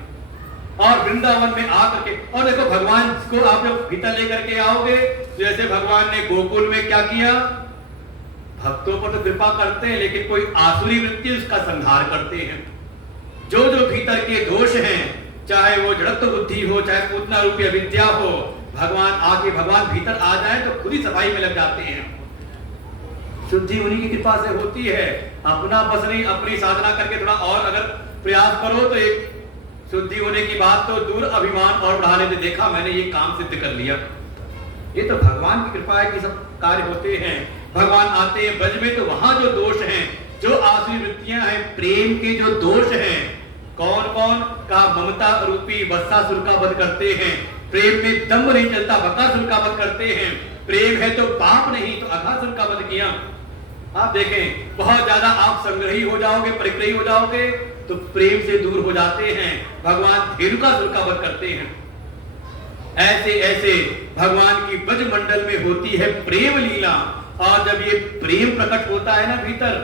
और वृंदावन में आकर के, और देखो भगवान को आप जब भीतर लेकर के आओगे, जैसे भगवान ने गोकुल में क्या किया, भक्तों पर तो कृपा करते हैं लेकिन कोई आसुरी वृत्ति उसका संहार करते हैं। जो जो भीतर के दोष हैं, चाहे वो जड़त्व बुद्धि हो, चाहे पूतना रूपी अविद्या हो, भगवान भीतर आ जाए तो खुद ही सफाई में लग जाते हैं। शुद्धि उन्हीं की कृपा से होती है, अपना बस नहीं, अपनी साधना करके थोड़ा और अगर प्रयास करो तो एक शुद्धि होने की बात तो दूर, अभिमान और बढ़ाने से देखा मैंने ये काम सिद्ध कर लिया। ये तो भगवान की कृपा है कि सब कार्य होते हैं। भगवान आते हैं ब्रज में तो वहां जो दोष हैं, जो आसुरी वृत्तियां हैं, प्रेम के जो दोष हैं, कौन कौन का ममता रूपी वत्सासुर का वध करते हैं, प्रेम में दम्भ नहीं चलता बकासुर का वध करते हैं, प्रेम है तो पाप नहीं तो अघासुर का वध किया। आप देखें, बहुत ज्यादा आप संग्रही हो जाओगे, परिग्रही हो जाओगे तो प्रेम से दूर हो जाते हैं, भगवान धेनुकासुर का वध करते हैं। ऐसे ऐसे भगवान की ब्रज मंडल में होती है प्रेम लीला, और जब ये प्रेम प्रकट होता है ना भीतर,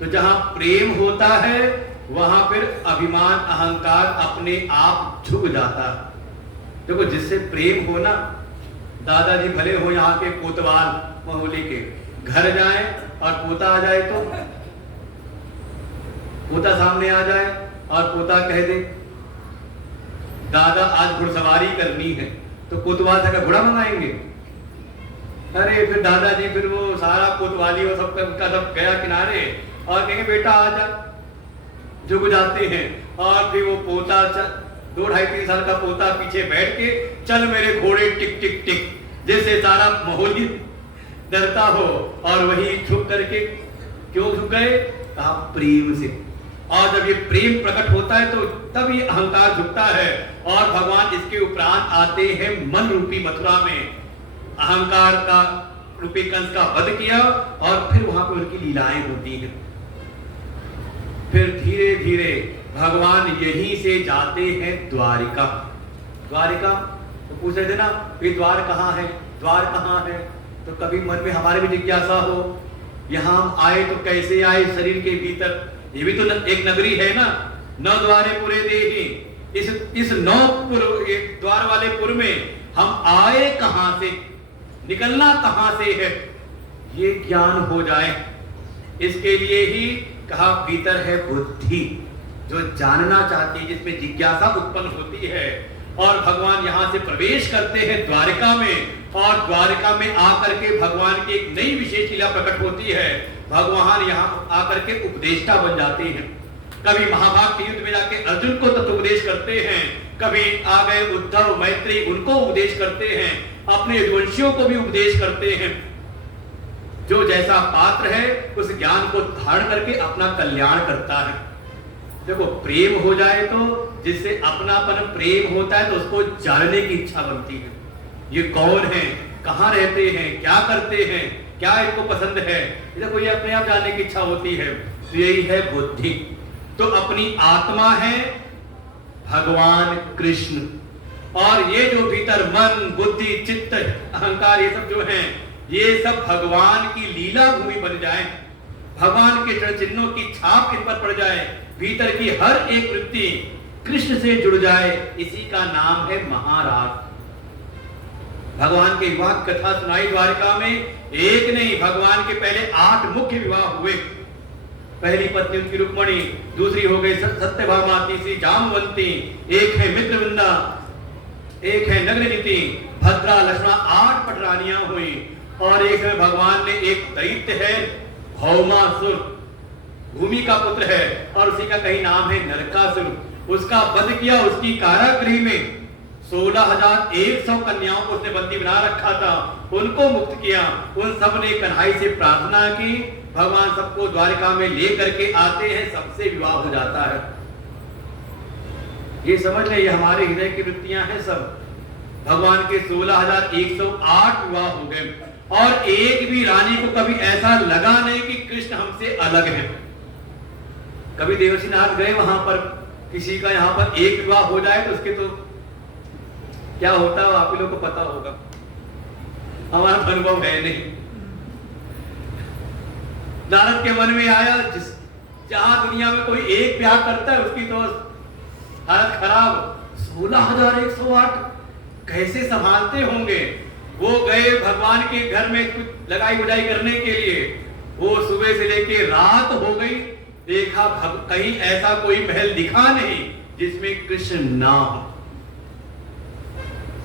तो जहां प्रेम होता है वहां फिर अभिमान अहंकार अपने आप झुक जाता है। देखो, जिससे प्रेम हो ना, दादाजी भले हो यहाँ के कोतवाल महोली के, घर जाए और पोता आ जाए तो पोता सामने आ जाए और पोता कह दे दादा आज घुड़सवारी करनी है, तो कोतवाल से घोड़ा मंगाएंगे। अरे फिर दादाजी फिर वो सारा कोतवाली और सबका सब गया किनारे और कहेंगे बेटा आजा, झुक जाते हैं। और फिर वो पोता 2-2.5-3 साल का पोता पीछे बैठ के चल मेरे घोड़े टिक टिक टिक, जैसे सारा माहौल ही डरता हो, और वही झुक करके क्यों झुक गए, कहा प्रेम से। और जब ये प्रेम प्रकट होता है तो तब ये अहंकार झुकता है, और भगवान इसके उपरांत आते हैं मन रूपी मथुरा में, अहंकार का रूपी कंस का वध किया, और फिर वहां पर उनकी लीलाएं होती हैं। फिर धीरे धीरे भगवान यहीं से जाते हैं द्वारिका। द्वारिका तो पूछ रहे थे ना, ये द्वार कहाँ है, द्वार कहाँ है, तो कभी मन में हमारे भी जिज्ञासा हो, यहाँ हम आए तो कैसे आए शरीर के भीतर, ये भी तो एक नगरी है ना, 9 द्वारे पुरे देहि, इस 9 द्वार वाले पुर में हम आए कहां से, निकलना कहां से है, ये ज्ञान हो जाए। इसके लिए ही कहा भीतर है बुद्धि जो जानना चाहती है, जिसमें जिज्ञासा उत्पन्न होती है, और भगवान यहां से प्रवेश करते हैं द्वारिका में, और द्वारिका में आकर के भगवान की एक नई विशेष लीला प्रकट होती है। भगवान यहाँ आकर के उपदेष्टा बन जाते हैं। कभी महाभारत के युद्ध में जाके अर्जुन को तत्वोपदेश करते हैं, कभी आ गए उद्धव मैत्री उनको उपदेश करते हैं, अपने यदुवंशियों को भी उपदेश करते हैं। जो जैसा पात्र है उस ज्ञान को धारण करके अपना कल्याण करता है। देखो, प्रेम हो जाए तो जिससे अपनापन प्रेम होता है तो उसको जानने की इच्छा बनती है। ये कौन है, कहाँ रहते हैं, क्या करते हैं, क्या इनको पसंद है, देखो ये अपने आप जानने की इच्छा होती है। तो यही है बुद्धि। तो अपनी आत्मा है भगवान कृष्ण, और ये जो भीतर मन, बुद्धि, चित्त, अहंकार, ये सब जो हैं, ये सब भगवान की लीला भूमि बन जाए, भगवान के चरण चिन्हों की छाप इन पर पड़ जाए, भीतर की हर एक वृत्ति कृष्ण से जुड़ जाए, इसी का नाम है महाराज। भगवान के विवाह कथा सुनाई द्वारिका में, एक नहीं भगवान के पहले 8 मुख्य विवाह हुए। पहली पत्नी उनकी रुक्मणी, दूसरी हो गई सत्यभामा, तीसरी जामवंती, एक है मित्रविंदा, एक है नग्ननीति, भद्रा, लक्ष्मणा, 8 पटरानियां हुई। और एक में भगवान ने एक दैत्य है भौमासुर, भूमि का पुत्र है, और उसी का कहीं नाम है नरकासुर, उसका वध किया। उसकी कारागृह में 16,100 कन्याओं को उसने बंदी बना रखा था, उनको मुक्त किया। उन सब ने कन्हई से प्रार्थना की, भगवान सबको द्वारिका में ले करके आते हैं, सबसे विवाह हो जाता है। ये समझ ले, ये हमारे हृदय की वृत्तियां हैं सब। भगवान के 16,108 विवाह हो गए, और एक भी रानी को कभी ऐसा लगा नहीं कि कृष्ण हमसे अलग है। कभी देवर्षि नाथ गए वहां पर, किसी का यहाँ पर एक विवाह हो जाए तो उसके तो क्या होता है आप ही लोग को पता होगा, हमारा अनुभव है नहीं। नारद के मन में आया, जिस जहां दुनिया में कोई एक ब्याह करता है उसकी तो हालत खराब, 16,108 कैसे संभालते होंगे। वो गए भगवान के घर में कुछ लगाई बुझाई करने के लिए, वो सुबह से लेके रात हो गई, देखा कहीं ऐसा कोई महल दिखा नहीं जिसमें कृष्ण ना हो।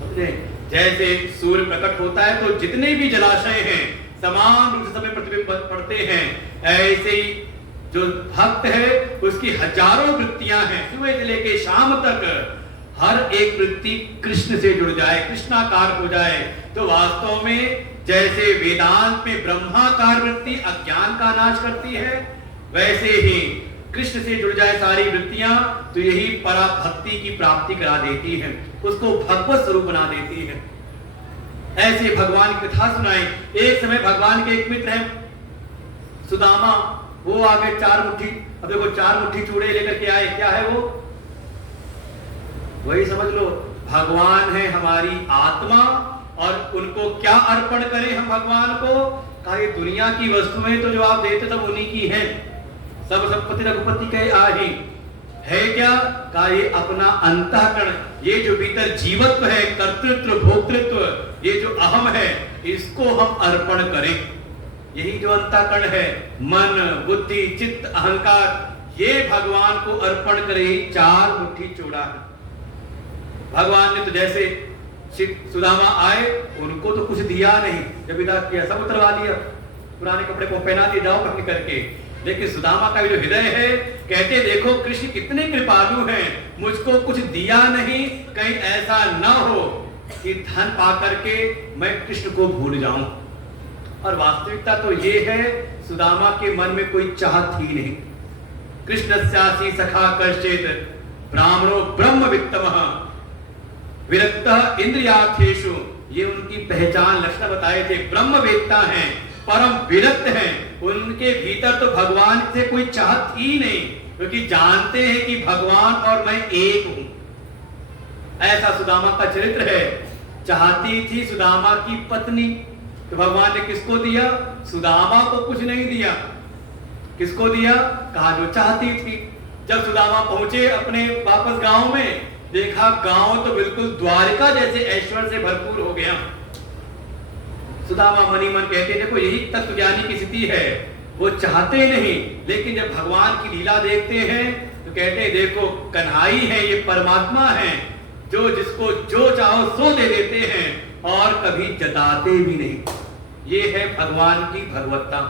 समझे, जैसे सूर्य प्रकट होता है तो जितने भी जलाशय हैं समान रूप से समय प्रतिबिंब पड़ते हैं, ऐसे ही जो भक्त है उसकी हजारों वृत्तियां हैं, सुबह से लेके शाम तक हर एक वृत्ति कृष्ण से जुड़ जाए, कृष्णाकार हो जाए। तो वास्तव में जैसे वेदांत में ब्रह्माकार वृत्ति अज्ञान का नाश करती है, वैसे ही कृष्ण से जुड़ जाए सारी वृत्तियां, तो यही पराभक्ति की प्राप्ति करा देती है, उसको भगवत स्वरूप बना देती है। ऐसे भगवान की कथा सुनाई। एक समय भगवान के एक मित्र हैं सुदामा, वो आगे 4 मुट्ठी, अब देखो 4 मुट्ठी चूड़े लेकर के आए, क्या है वो? वही समझ लो, भगवान है हमारी आत्मा, और उनको क्या अर्पण करें हम भगवान को? कहा ये दुनिया की वस्तुएं तो जो आप देते सब उन्हीं की हैं, सब संपत्ति रघुपति के आही है क्या? कहा ये अपना अंतःकरण, ये जो भीतर जीवत्व है, कर्तृत्व, भोक्तृत्व, ये जो अहम है, इसको हम अर्पण करें। यही जो अंतःकरण है, मन, बुद्धि, चित्त, अहंकार, ये भगवान को अर्पण करे। 4 मुट्ठी चूड़ा है। भगवान ने तो जैसे सुदामा आए, उनको तो कुछ दिया नहीं, जब विदा किया सब उतरवा लिया, पुराने कपड़े को पहना दिए, जाओ कहीं करके। लेकिन सुदामा का जो हृदय है, कहते देखो कृष्ण कितने कृपालु हैं, मुझको कुछ दिया नहीं, कहीं ऐसा न हो कि धन पा करके मैं कृष्ण को भूल जाऊं। और वास्तविकता तो ये है, सुदामा के मन में कोई चाह थी नहीं। कृष्णस्यासि सखा कश्चित् ब्राह्मणो ब्रह्मवित्तमः विरक्त इंद्रियार्थेषु, ये उनकी पहचान लक्षण बताए थे। ब्रह्मवेत्ता हैं, परम विरक्त हैं, उनके भीतर तो भगवान से कोई चाह थी नहीं, क्योंकि जानते हैं कि भगवान और मैं एक हूं। ऐसा सुदामा का चरित्र है। चाहती थी सुदामा की पत्नी, तो भगवान ने किसको दिया? सुदामा को कुछ नहीं दिया। किसको दिया? कहा जो चाहती थी। जब सुदामा पहुंचे अपने वापस गांव में, देखा गांव तो बिल्कुल द्वारिका जैसे ऐश्वर्य से भरपूर हो गया। सुदामा मनी मन कहते देखो यही तत्वज्ञानी की स्थिति है, वो चाहते नहीं, लेकिन जब भगवान की लीला देखते हैं तो कहते देखो कन्हई है, ये परमात्मा है, जो जिसको जो चाहो सो दे देते हैं और कभी जताते भी नहीं। ये है भगवान की भगवत्ता।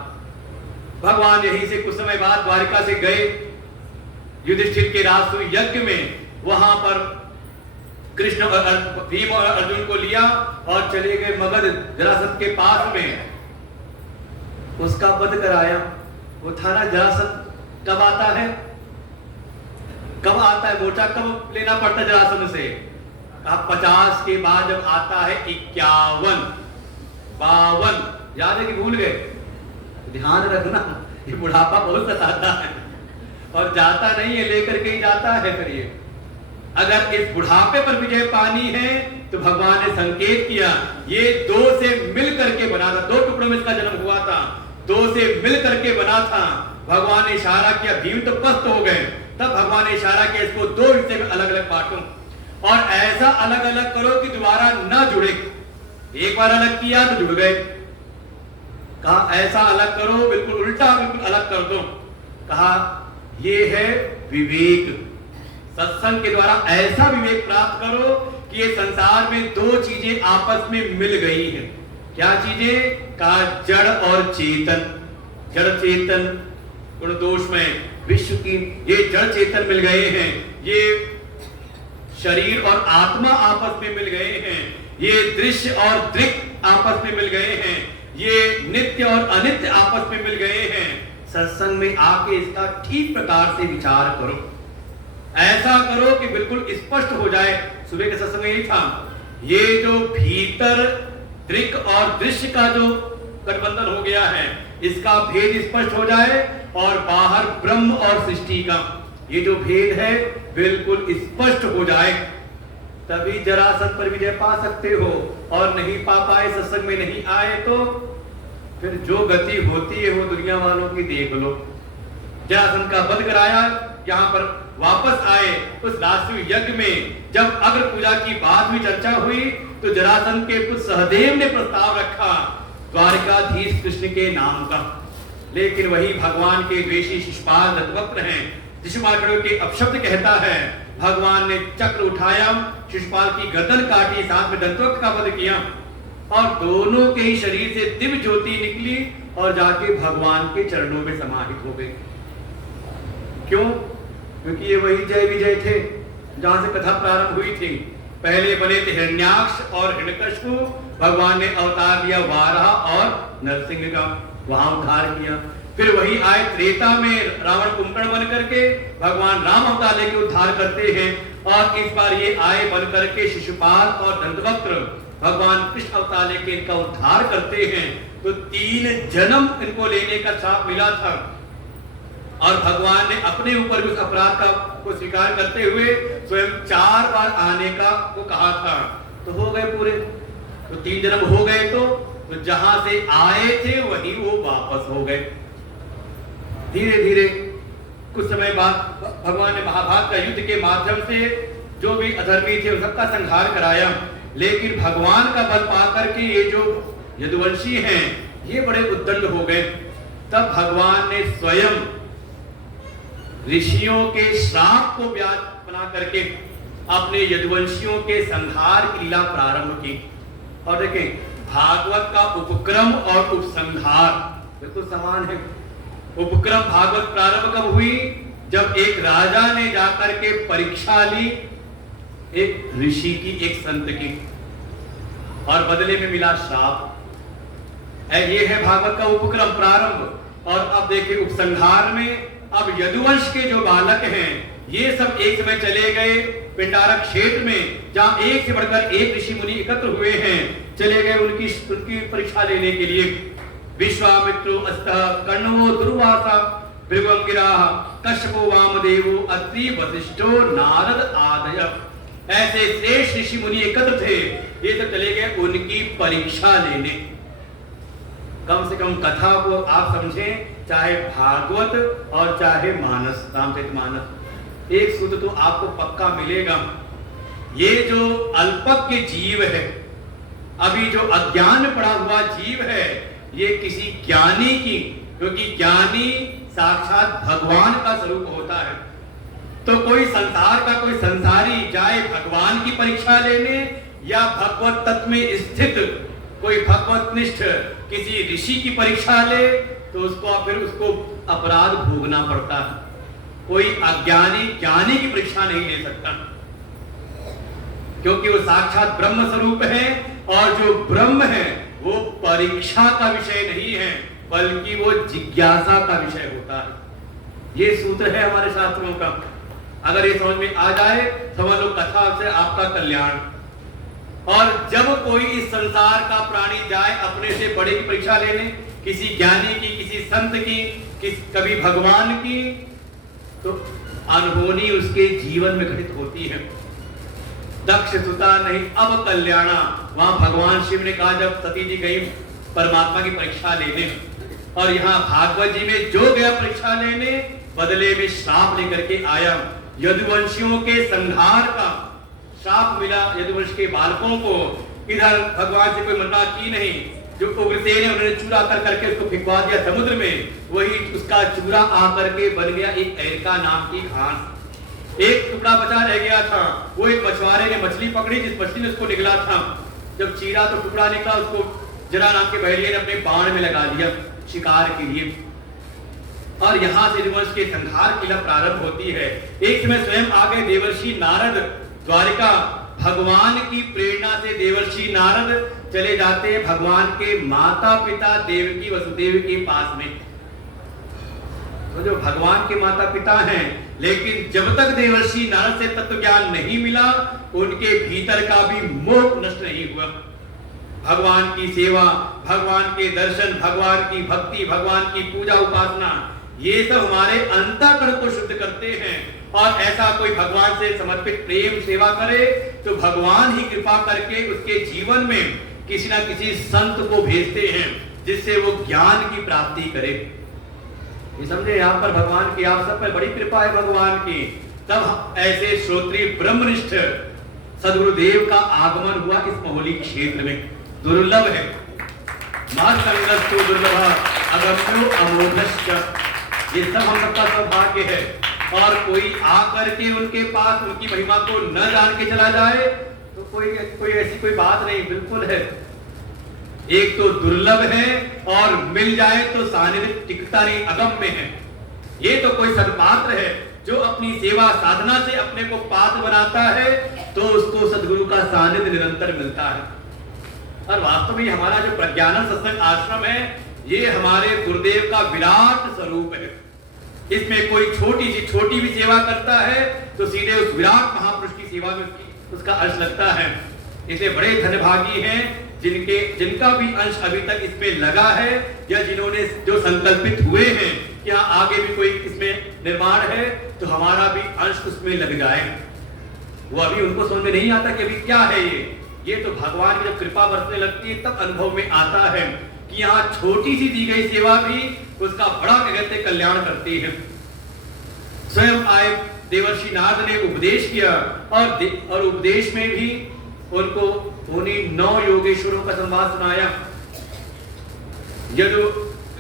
भगवान यहीं से कुछ समय बाद द्वारिका से गए, युधिष्ठिर के राजसूय यज्ञ में, वहां पर कृष्ण और भीम और अर्जुन को लिया और चले गए मगध जरासंध के पास में, उसका वध कराया। वो था ना जरासंध कब आता है? कब आता है? मोर्चा कब लेना पड़ता है जरासंध से? 50 के बाद जब आता है 51, 52, याद है कि भूल गए? ध्यान रखना, ये बुढ़ापा बहुत सताता है और जाता नहीं है, लेकर के ही जाता है। फिर ये अगर इस बुढ़ापे पर विजय पानी है तो भगवान ने संकेत किया, ये 2 से मिल करके बना था, 2 टुकड़ों में इसका जन्म हुआ था, 2 से मिल करके बना था। भगवान ने इशारा किया, भीम तो पस्त हो गए, तब भगवान ने इशारा किया इसको 2 हिस्से में अलग अलग बांटो और ऐसा अलग अलग करो कि दोबारा न जुड़े। एक बार अलग किया तो जुड़ गए, कहा ऐसा अलग करो, बिल्कुल उल्टा, बिल्कुल अलग कर दो। कहा ये है विवेक, सत्संग के द्वारा ऐसा विवेक प्राप्त करो कि ये संसार में 2 चीजें आपस में मिल गई हैं। क्या चीजें? कहा जड़ और चेतन। जड़ चेतन गुण दोष में विश्व की ये जड़ चेतन मिल गए हैं, ये शरीर और आत्मा आपस में मिल गए हैं, ये दृश्य और दृक् आपस में मिल गए हैं, ये नित्य और अनित्य आपस में मिल गए हैं। सत्संग में आके इसका ठीक प्रकार से विचार करो, ऐसा करो कि बिल्कुल स्पष्ट हो जाए। सुबह के सत्संग में यही था, ये जो भीतर दृक् और दृश्य का जो गठबंधन हो गया है, इसका भेद स्पष्ट हो जाए और बाहर ब्रह्म और सृष्टि का ये जो भेद है बिल्कुल स्पष्ट हो जाए, तभी जरासंध पर विजय पा सकते हो। और नहीं पा पाए, सत्संग में नहीं आए, तो फिर जो गति होती है वो दुनिया वालों की देख लो। जरासंध का वध कराया, यहाँ पर वापस आए उस राष्ट्रीय यज्ञ में जब अग्र पूजा की बात भी चर्चा हुई तो जरासंध के पुत्र सहदेव ने प्रस्ताव रखा द्वारिकाधीश कृष्ण के नाम का, लेकिन वही भगवान के द्वेषी शिशुपाल दत्तवक्त हैं। शिशुपाल के अपशब्द कहता है, भगवान ने चक्र उठाया, शिशुपाल की गर्दन काटी, साथ में दत्तवक्त का वध किया और दोनों के ही शरीर से दिव्य ज्योति निकली और जाके भगवान के चरणों में समाहित हो गई। क्यों? क्योंकि ये वही जय विजय थे जहां से कथा प्रारंभ हुई थी। पहले बने थे हिरण्याक्ष और हिरण्यकशिपु, भगवान ने अवतार लिया वाराह और नरसिंह का, वहां उद्धार किया। फिर वही आए त्रेता में रावण कुंभकर्ण बन करके, भगवान राम अवतार लेके उद्धार करते हैं और इस बार ये आए बन करके शिशुपाल और दंतवक्त, भगवान कृष्ण अवतार लेके इनका उद्धार करते हैं। तो 3 जन्म इनको लेने का श्राप मिला था और भगवान ने अपने ऊपर उस अपराध का को स्वीकार करते हुए स्वयं 4 बार आने का को कहा था। तो हो गए पूरे, तो 3 जन्म हो गए, तो जहां से आए थे वहीं वो वापस हो गए। धीरे धीरे कुछ समय बाद भगवान ने महाभारत का युद्ध के माध्यम से जो भी अधर्मी थे सबका संहार कराया, लेकिन भगवान का बल पाकर के ये जो यदुवंशी हैं ये बड़े उद्दंड हो गए। तब भगवान ने स्वयं ऋषियों के श्राप को ब्याज बना करके अपने यदुवंशियों के संहार की लीला प्रारंभ की। और देखें, भागवत का उपक्रम और उपसंहार बिल्कुल समान है। उपक्रम भागवत प्रारंभ कब हुई? जब एक राजा ने जाकर के परीक्षा ली एक ऋषि की, एक संत की, और बदले में मिला श्राप। ये है भागवत का उपक्रम प्रारंभ। और अब देखिए उपसंहार में अब यदुवंश के जो बालक हैं ये सब एक समय चले गए पिंडारक क्षेत्र में, जहां एक से बढ़कर एक ऋषि मुनि एकत्र हुए हैं, चले गए उनकी परीक्षा लेने के लिए। विश्वामित्रो अस्तः कर्णवो दुर्वासा भृगुअंगिराः कश्यपो वामदेवो अत्रि वसिष्ठो नारद आदय, ऐसे श्रेष्ठ ऋषि मुनि एकत्र थे। ये सब चले गए उनकी परीक्षा लेने। कम से कम कथा को आप समझें, चाहे भागवत और चाहे मानस, रामचरितमानस, एक सूत्र तो आपको पक्का मिलेगा। ये जो अल्पज्ञ जीव है, अभी जो अज्ञान में पड़ा हुआ जीव है, ये किसी ज्ञानी की, क्योंकि ज्ञानी साक्षात भगवान का स्वरूप होता है, तो कोई संसार का कोई संसारी जाए भगवान की परीक्षा लेने या भगवत तत्व में स्थित कोई भगवतनिष्ठ किसी ऋषि की परीक्षा ले, तो उसको फिर उसको अपराध भोगना पड़ता है। कोई अज्ञानी ज्ञानी की परीक्षा नहीं ले सकता, क्योंकि वो साक्षात ब्रह्म स्वरूप है और जो ब्रह्म है वो परीक्षा का विषय नहीं है, बल्कि वो जिज्ञासा का विषय होता है। ये सूत्र है हमारे शास्त्रों का। अगर ये समझ में आ जाए, समझ लो कथा से आपका कल्याण। और जब कोई इस संसार का प्राणी जाए अपने से बड़े की परीक्षा लेने, किसी ज्ञानी की, किसी संत की, कभी भगवान की, तो अनहोनी उसके जीवन में घटित होती है। दक्ष सुता नहीं अब कल्याणा, वहां भगवान शिव ने कहा जब सती जी गई परमात्मा की परीक्षा लेने, और यहाँ भागवत जी में जो गया परीक्षा लेने, बदले में श्राप लेकर के आया। यदुवंशियों के संहार का श्राप मिला यदुवंश के बालकों को। इधर भगवान से कोई मन्ना की नहीं, जो उग्रसेन है उन्होंने चूरा कर करके उसको फिकवा दिया समुद्र में, वही उसका चूरा आकर के बन गया एक एरका नाम की घास। एक टुकड़ा बचा रह गया था, वो एक मछुआरे ने मछली पकड़ी, जिस मछली ने उसको निकला था, जब चीरा तो टुकड़ा निकला, उसको जरा नाम के बहरिये ने अपने बाण में लगा दिया शिकार के लिए। और यहाँ से यदुवंश के संहार की प्रारंभ होती है। एक समय स्वयं आ गए देवर्षि नारद द्वारिका। भगवान की प्रेरणा से देवर्षि नारद चले जाते हैं भगवान के माता पिता देवकी वसुदेव के पास में। तो जो भगवान के माता पिता हैं, लेकिन जब तक देवर्षि नारद से तत्व ज्ञान नहीं मिला, उनके भीतर का भी मोह नष्ट नहीं हुआ। भगवान की सेवा, भगवान के दर्शन, भगवान की भक्ति, भगवान की पूजा उपासना, ये सब हमारे अंतःकरण को शुद्ध करते हैं। और ऐसा कोई भगवान से समर्पित प्रेम सेवा करे तो भगवान ही कृपा करके उसके जीवन में किसी ना किसी संत को भेजते हैं, जिससे वो ज्ञान की प्राप्ति करे। ये समझे, यहाँ पर भगवान की आप सब पर बड़ी कृपा है भगवान की। तब ऐसे श्रोत्रीय ब्रह्मनिष्ठ सद्गुरुदेव का आगमन हुआ इस महोली क्षेत्र में। दुर्लभ है, दुर्लभ अगम्यो अमोघश्च, ये सब हम सबका सौभाग्य है। और कोई आकर के उनके पास उनकी महिमा को न जान के चला जाए तो कोई ऐसी कोई बात नहीं, बिल्कुल है। एक तो दुर्लभ है और मिल जाए तो सानिध्य टिकता नहीं, अगम्य है। ये तो कोई सदपात्र है जो अपनी सेवा साधना से अपने को पात्र बनाता है, तो उसको सदगुरु का सानिध्य निरंतर मिलता है। और वास्तव में हमारा जो प्रज्ञानम सत्संग आश्रम है, ये हमारे गुरुदेव का विराट स्वरूप है। इसमें कोई छोटी भी सेवा करता है तो सीधे उस विराट महापुरुष की सेवा में उसका अंश लगता है। इसलिए बड़े धन्यभागी हैं जिनका भी अंश अभी तक इसमें लगा है, या जिन्होंने जो संकल्पित हुए हैं कि हाँ आगे भी कोई इसमें निर्माण है तो हमारा भी अंश उसमें लग जाए। वो अभी उनको समझ में नहीं आता कि अभी क्या है ये तो भगवान की जब कृपा बरसने लगती है तब अनुभव में आता है कि यहाँ छोटी सी दी गई सेवा भी उसका बड़ा कहते कल्याण करती है। स्वयं आए देवर्षि नारद ने उपदेश किया, और उपदेश में भी उनको उन्हीं 9 योगेश्वरों का संवाद सुनाया।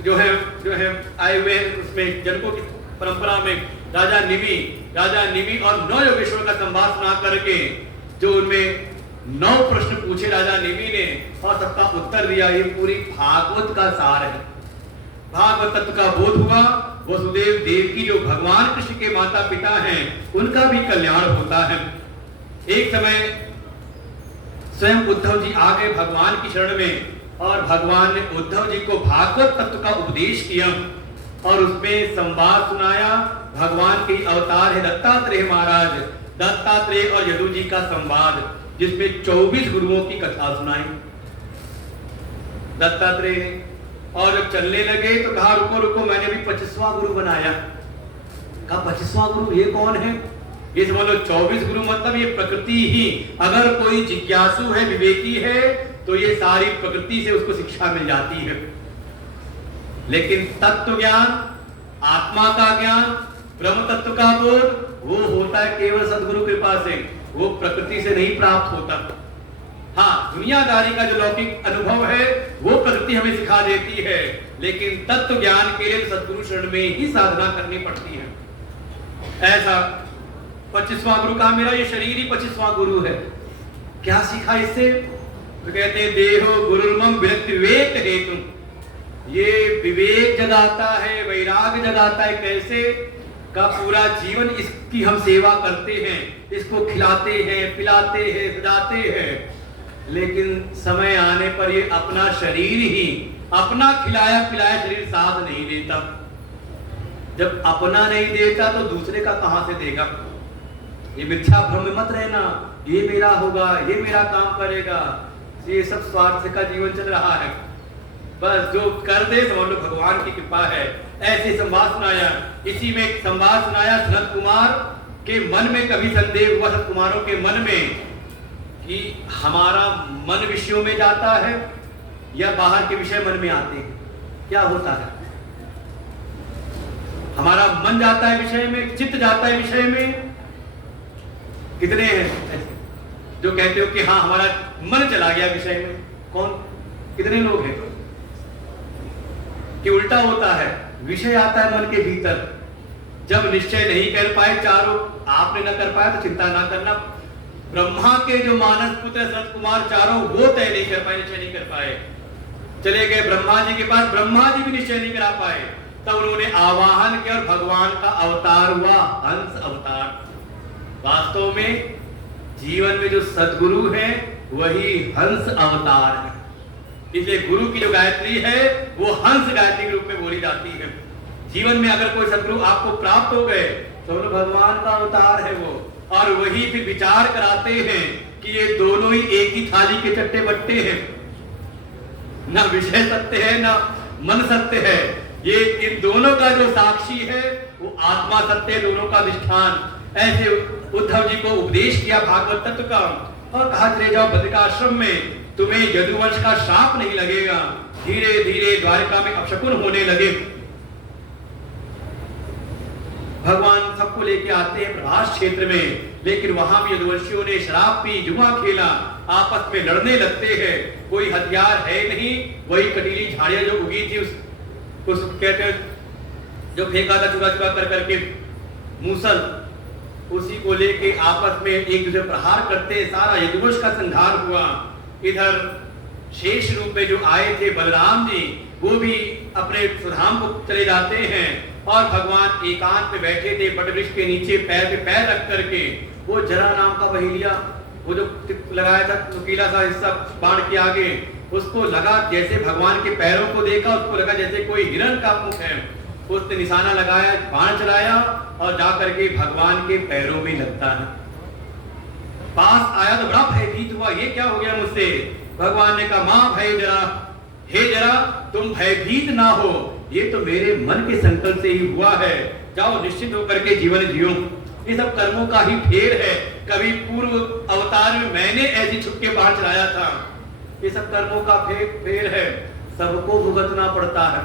जो है आए हुए उसमें जनकों की परंपरा में राजा निमि और 9 योगेश्वरों का संवाद सुना करके जो उनमें 9 प्रश्न पूछे राजा निमि ने और सबका उत्तर दिया। ये पूरी भागवत का सार है। भागवत तत्व का बोध हुआ, वसुदेव देवकी जो भगवान कृष्ण के माता पिता हैं उनका भी कल्याण होता है। एक समय स्वयं उद्धव जी आ गए भगवान की शरण में, और भगवान ने उद्धव जी को भागवत तत्व का उपदेश किया और उसमें संवाद सुनाया। भगवान के अवतार है दत्तात्रेय महाराज, दत्तात्रेय और यदु जी का संवाद, जिसमें 24 गुरुओं की कथा सुनाई दत्तात्रेय ने। और जब चलने लगे तो कहा रुको रुको, मैंने भी 25वां गुरु बनाया। कहा 25वां गुरु ये कौन है? ये समझ लो 24 गुरु मतलब ये प्रकृति ही। अगर कोई जिज्ञासु है, विवेकी है, तो ये सारी प्रकृति से उसको शिक्षा मिल जाती है। लेकिन तत्व ज्ञान, आत्मा का ज्ञान, ब्रह्म तत्व का बोध वो होता है केवल सद्गुरु कृपा से, वो प्रकृति से नहीं प्राप्त होता। हाँ, दुनियादारी का जो लौकिक अनुभव है वो प्रकृति हमें सिखा देती है, लेकिन तत्व ज्ञान के लिए सद्गुरु शरण में ही साधना करनी पड़ती है। ऐसा 25वां गुरु कहा, मेरा ये शरीर ही 25वां गुरु है। क्या सीखा इससे? तो कहते हैं देहो गुरुर्मम विरक्ति विवेक हेतु, ये विवेक जगाता है, वैराग्य जगाता है। कैसे? का पूरा जीवन इसकी हम सेवा करते हैं, इसको खिलाते हैं, पिलाते हैं, सजाते हैं, लेकिन समय आने पर ये अपना शरीर ही, अपना खिलाया पिलाया शरीर साथ नहीं देता। जब अपना नहीं देता तो दूसरे का कहां से देगा? ये मिथ्या भ्रम में मत रहना, ये मेरा होगा, ये मेरा काम करेगा, ये सब स्वार्थ का जीवन चल रहा है। बस जो कर दे समझ लो भगवान की कृपा है। ऐसे संवाद सुनाया। इसी में एक संवाद सुनाया सनत कुमार के मन में कभी संदेह हुआ, सनत कुमारों के मन में, कि हमारा मन विषयों में जाता है या बाहर के विषय मन में आते हैं, क्या होता है? हमारा मन जाता है विषय में, चित्त जाता है विषय में। कितने हैं ऐसे जो कहते हो कि हाँ हमारा मन चला गया विषय में? कौन, कितने लोग हैं? कि उल्टा होता है, विषय आता है मन के भीतर। जब निश्चय नहीं कर पाए चारों, आपने न कर पाया तो चिंता ना करना। ब्रह्मा के जो मानस पुत्र सनत कुमार चारों, वो तय नहीं कर पाए, निश्चय नहीं कर पाए। चले गए ब्रह्मा जी के पास, ब्रह्मा जी भी निश्चय नहीं करा पाए। तब उन्होंने आवाहन किया और भगवान का अवतार हुआ, हंस अवतार। वास्तव में जीवन में जो सद्गुरु है वही हंस अवतार है। इसलिए गुरु की जो गायत्री है वो हंस गायत्री के रूप में बोली जाती है। जीवन में अगर कोई सद्गुरु आपको प्राप्त हो गए तो भगवान का अवतार है वो, और वही फिर विचार कराते हैं कि ये दोनों ही एक ही थाली के चट्टे बट्टे हैं, ना विषय सत्य है ना मन सत्य है। ये इन दोनों का जो साक्षी है वो आत्मा सत्य है, दोनों का अधिष्ठान। ऐसे उद्धव जी को उपदेश किया भागवत तत्व का और कहा चले जाओ बद्रिकाश्रम में, तुम्हें यदुवंश का शाप नहीं लगेगा। धीरे धीरे द्वारिका में अपशकुन होने लगे। भगवान सबको लेके आते हैं प्रभास क्षेत्र में, लेकिन वहां भी यदुवंशियों ने शराब पी, जुआ खेला, आपस में लड़ने लगते हैं। कोई हथियार है नहीं, वही कटीली झाड़ियां जो उगी थी उस कहते जो फेंका था चुरा चुरा कर करके मूसल, उसी को लेके आपस में एक दूसरे प्रहार करते, सारा यदुवंश का संहार हुआ। इधर शेष रूप में जो आए थे बलराम जी, वो भी अपने सुधाम को चले जाते हैं और भगवान एकांत में बैठे थे बटवृक्ष के नीचे पैर पे पैर रख करके। वो जरा नाम का बहेलिया, वो जो लगाया था नुकीला सा हिस्सा बाण के आगे, उसको लगा जैसे भगवान के पैरों को देखा, उसको लगा जैसे कोई हिरण का मुख है। उसने निशाना लगाया, बाण चलाया और जाकर के भगवान के पैरों में लगता है। पास आया तो बड़ा भयभीत हुआ, ये क्या हो गया मुझसे? भगवान ने कहा मां भय जरा, हे जरा तुम भयभीत ना हो, ये तो मेरे मन के संकल्प से ही हुआ है। जाओ निश्चित होकर के जीवन जियो। ये सब कर्मों का ही फेर है। कभी पूर्व अवतार में मैंने ऐसी छुपके बाहर चलाया था। ये सब कर्मों का फेर है, सबको भुगतना पड़ता है।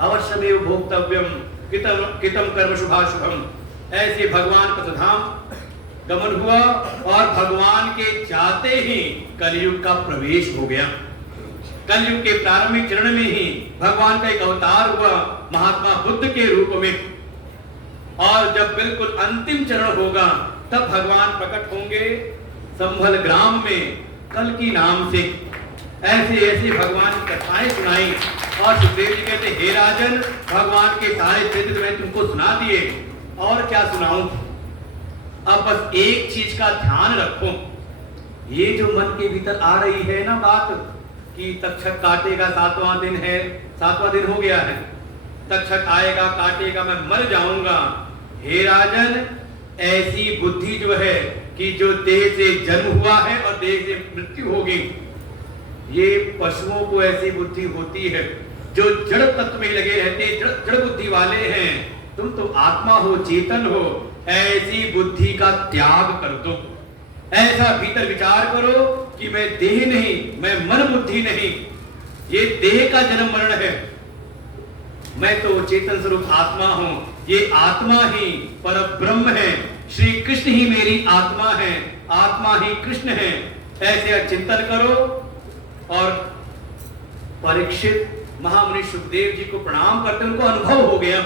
अवश्यमेव भोक्तव्यम कितम कर्म शुभाशुभम। ऐसे भगवान का सुधाम गमन हुआ और भगवान के चाहते ही कलयुग का प्रवेश हो गया। कलयुग के प्रारंभिक चरण में ही भगवान का एक अवतार हुआ महात्मा बुद्ध के रूप में, और जब बिल्कुल अंतिम चरण होगा तब भगवान प्रकट होंगे संभल ग्राम में कल्कि नाम से। ऐसे ऐसे भगवान की कथाएं सुनाई और सुखदेव जी कहते हे राजन, भगवान के सारे चरित्र मैंने तुमको सुना दिए, और क्या सुनाऊं? अब बस एक चीज का ध्यान रखो, ये जो मन के भीतर आ रही है ना बात कि तक्षक काटेगा, 7वां दिन है, 7वां दिन हो गया है, तक्षक आएगा काटेगा, मैं मर जाऊंगा। हे राजन, ऐसी बुद्धि जो है कि जो देह से जन्म हुआ है और देह से मृत्यु होगी, ये पशुओं को ऐसी बुद्धि होती है जो जड़ तत्व में लगे रहते, जड़ बुद्धि वाले हैं। तुम तो आत्मा हो, चेतन हो, ऐसी बुद्धि का त्याग कर दो। ऐसा भीतर विचार करो कि मैं देह नहीं, मैं मन बुद्धि नहीं, ये देह का जन्म मरण है, मैं तो चेतन स्वरूप आत्मा हूं। ये आत्मा ही पर ब्रह्म है, श्री कृष्ण ही मेरी आत्मा है, आत्मा ही कृष्ण है। ऐसे चिंतन करो। और परीक्षित महामुनि सुखदेव जी को प्रणाम करते, उनको अनुभव हो गया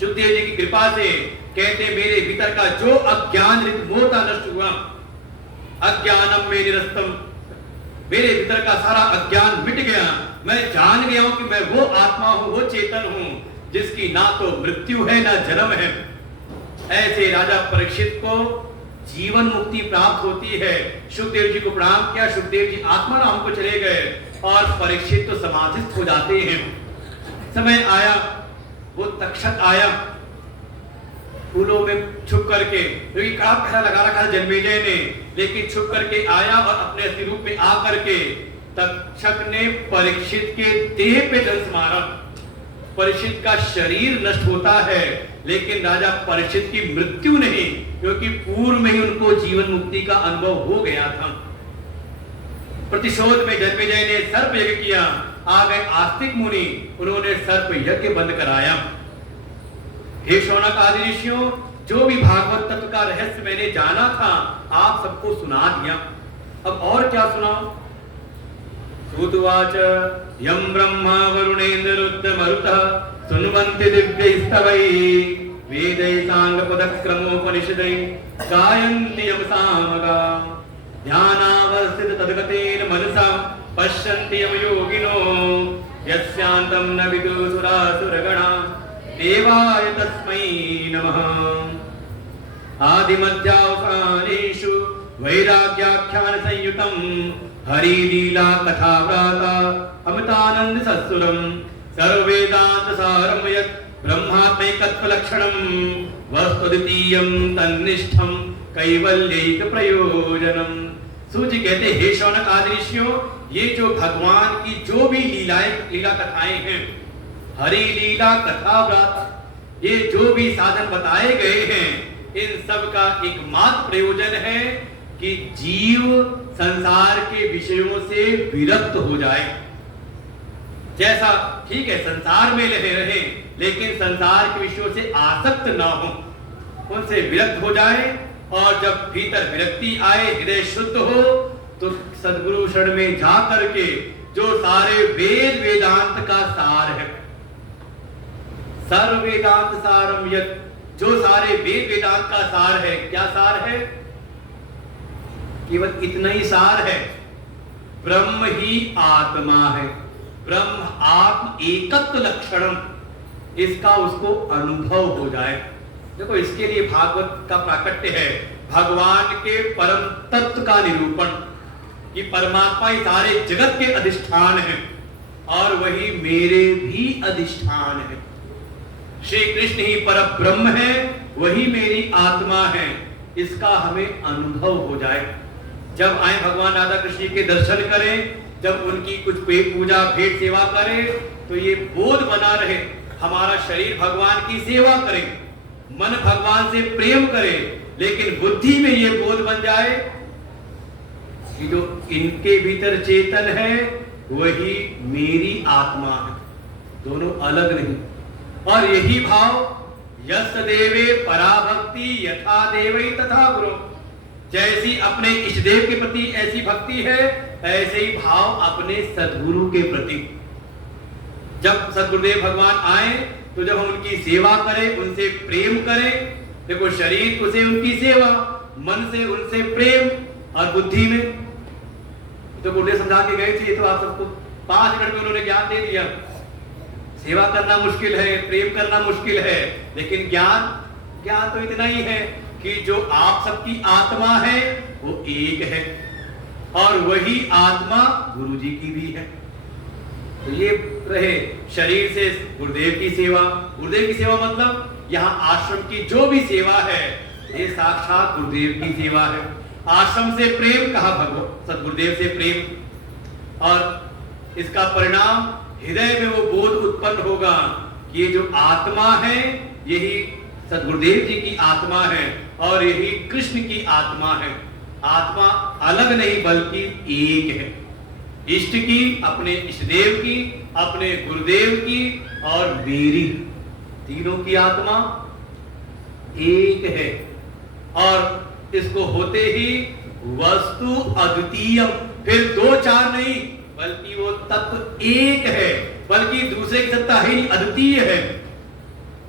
सुखदेव जी की कृपा से। कहते मेरे भीतर का जो अज्ञान मोहता नष्ट हुआ, अज्ञानम में निरस्तम, मेरे भीतर का सारा अज्ञान मिट गया। मैं जान गया हूं कि मैं वो आत्मा हूं, वो चेतन हूं जिसकी ना तो मृत्यु है ना जन्म है। ऐसे राजा परीक्षित को जीवन मुक्ति प्राप्त होती है। सुखदेव जी को प्रणाम किया, सुखदेव जी आत्मा नाम को चले गए और परीक्षित तो समाधिस्थ हो जाते हैं। समय आया, वो तक्षक आया, फूलों में छुप करके, क्योंकि कड़ा पहरा लगा रखा था जन्मेजय ने, लेकिन छुप करके आया और अपने असली रूप में आ करके तक्षक ने परीक्षित के देह पे धनुष मारा। परीक्षित का शरीर नष्ट होता है, लेकिन राजा परीक्षित की मृत्यु नहीं, क्योंकि पूर्व में ही उनको जीवन मुक्ति का अनुभव हो गया था। प्रतिशोध में जन्मेजय ने सर्प यज्ञ किया। आ गए आस्तिक मुनि, उन्होंने सर्प यज्ञ बंद कराया। हे शौनक आदि ऋषियों, जो भी भागवत तत्व का रहस्य मैंने जाना था आप सबको सुना दिया। अब और क्या सुनाओ? सूतवाच यम ब्रह्मा वरुणेन्द्र रुद्र मरुतः सुन्वन्ति दिव्यैस्तवैः वेदै सांगपदक्रमोपनिषदै गायन्ति यम सामगाः ध्यानावस्थित तद्गतेन मनसा पश्यन्ति यम योगिनो यस्यान्तं न विदुसुरासुरगणा देवाय तस्मै नमः। आदिमध्यावसानेषु वैराग्याख्यान संयुतं हरिलीला कथाव्राता अमृतानंद सत्सुरं सर्ववेदांत सारं यत् ब्रह्मात्मैकत्वलक्षणं वस्तुद्वितीयं तन्निष्ठं कैवल्यैक प्रयोजनम। सूर्य कहते हे शौनक आदि ऋषियों, ये जो भगवान की जो भी लीला कथाएं हैं, हरि लीला कथा व्राता, ये जो भी साधन बताए गए हैं, इन सब का एकमात्र प्रयोजन है कि जीव संसार के विषयों से विरक्त हो जाए। जैसा ठीक है संसार में रहे, लेकिन संसार के विषयों से आसक्त ना हो, उनसे विरक्त हो जाए। और जब भीतर विरक्ति आए, हृदय शुद्ध हो, तो सद्गुरु शरण में जा करके जो सारे वेद वेदांत का सार है, सर्व वेदांत सारम यत्, जो सारे वेद वेदांत का सार है, क्या सार है? केवल इतना ही सार है, ब्रह्म ही आत्मा है, ब्रह्म आत्म एकत्व लक्षणम, इसका उसको अनुभव हो जाए। देखो इसके लिए भागवत का प्राकट्य है, भगवान के परम तत्व का निरूपण, कि परमात्मा ही सारे जगत के अधिष्ठान है और वही मेरे भी अधिष्ठान है। श्री कृष्ण ही पर ब्रह्म है, वही मेरी आत्मा है, इसका हमें अनुभव हो जाए। जब आए भगवान राधा कृष्ण के दर्शन करें, जब उनकी कुछ पूजा भेंट सेवा करें, तो ये बोध बना रहे, हमारा शरीर भगवान की सेवा करे, मन भगवान से प्रेम करे, लेकिन बुद्धि में ये बोध बन जाए कि जो इनके भीतर चेतन है वही मेरी आत्मा है, दोनों अलग नहीं। और यही भाव यस देवे पराभक्ति यथा देवै तथा गुरु, जैसी अपने इष्ट देव के प्रति ऐसी भक्ति है, ऐसे ही भाव अपने सद्गुरु के प्रति। जब सद्गुरुदेव भगवान आए तो जब हम उनकी सेवा करें, उनसे प्रेम करें, देखो शरीर से उनकी सेवा, मन से उनसे प्रेम, और बुद्धि में तो गुरुदेव समझा के गए थे, तो आप सबको 5 मिनट में उन्होंने ज्ञान दे दिया। सेवा करना मुश्किल है, प्रेम करना मुश्किल है, लेकिन ज्ञान तो इतना ही है कि जो आप सबकी आत्मा है वो एक है, और वही आत्मा गुरु जी की भी है। तो ये रहे शरीर से गुरुदेव की सेवा। गुरुदेव की सेवा मतलब यहाँ आश्रम की जो भी सेवा है, ये साक्षात गुरुदेव की सेवा है। आश्रम से प्रेम कहा, भगवान सद्गुरुदेव से प्रेम, और इसका परिणाम हृदय में वो बोध उत्पन्न होगा कि ये जो आत्मा है यही सद्गुरुदेव जी की आत्मा है और यही कृष्ण की आत्मा है। आत्मा अलग नहीं बल्कि एक है, इष्ट की, अपने इष्ट देव की, अपने गुरुदेव की और मेरी, तीनों की आत्मा एक है। और इसको होते ही वस्तु अद्वितीय, फिर 2-4 नहीं बल्कि वो तत्व एक है, बल्कि दूसरे की सत्ता ही अद्वितीय है।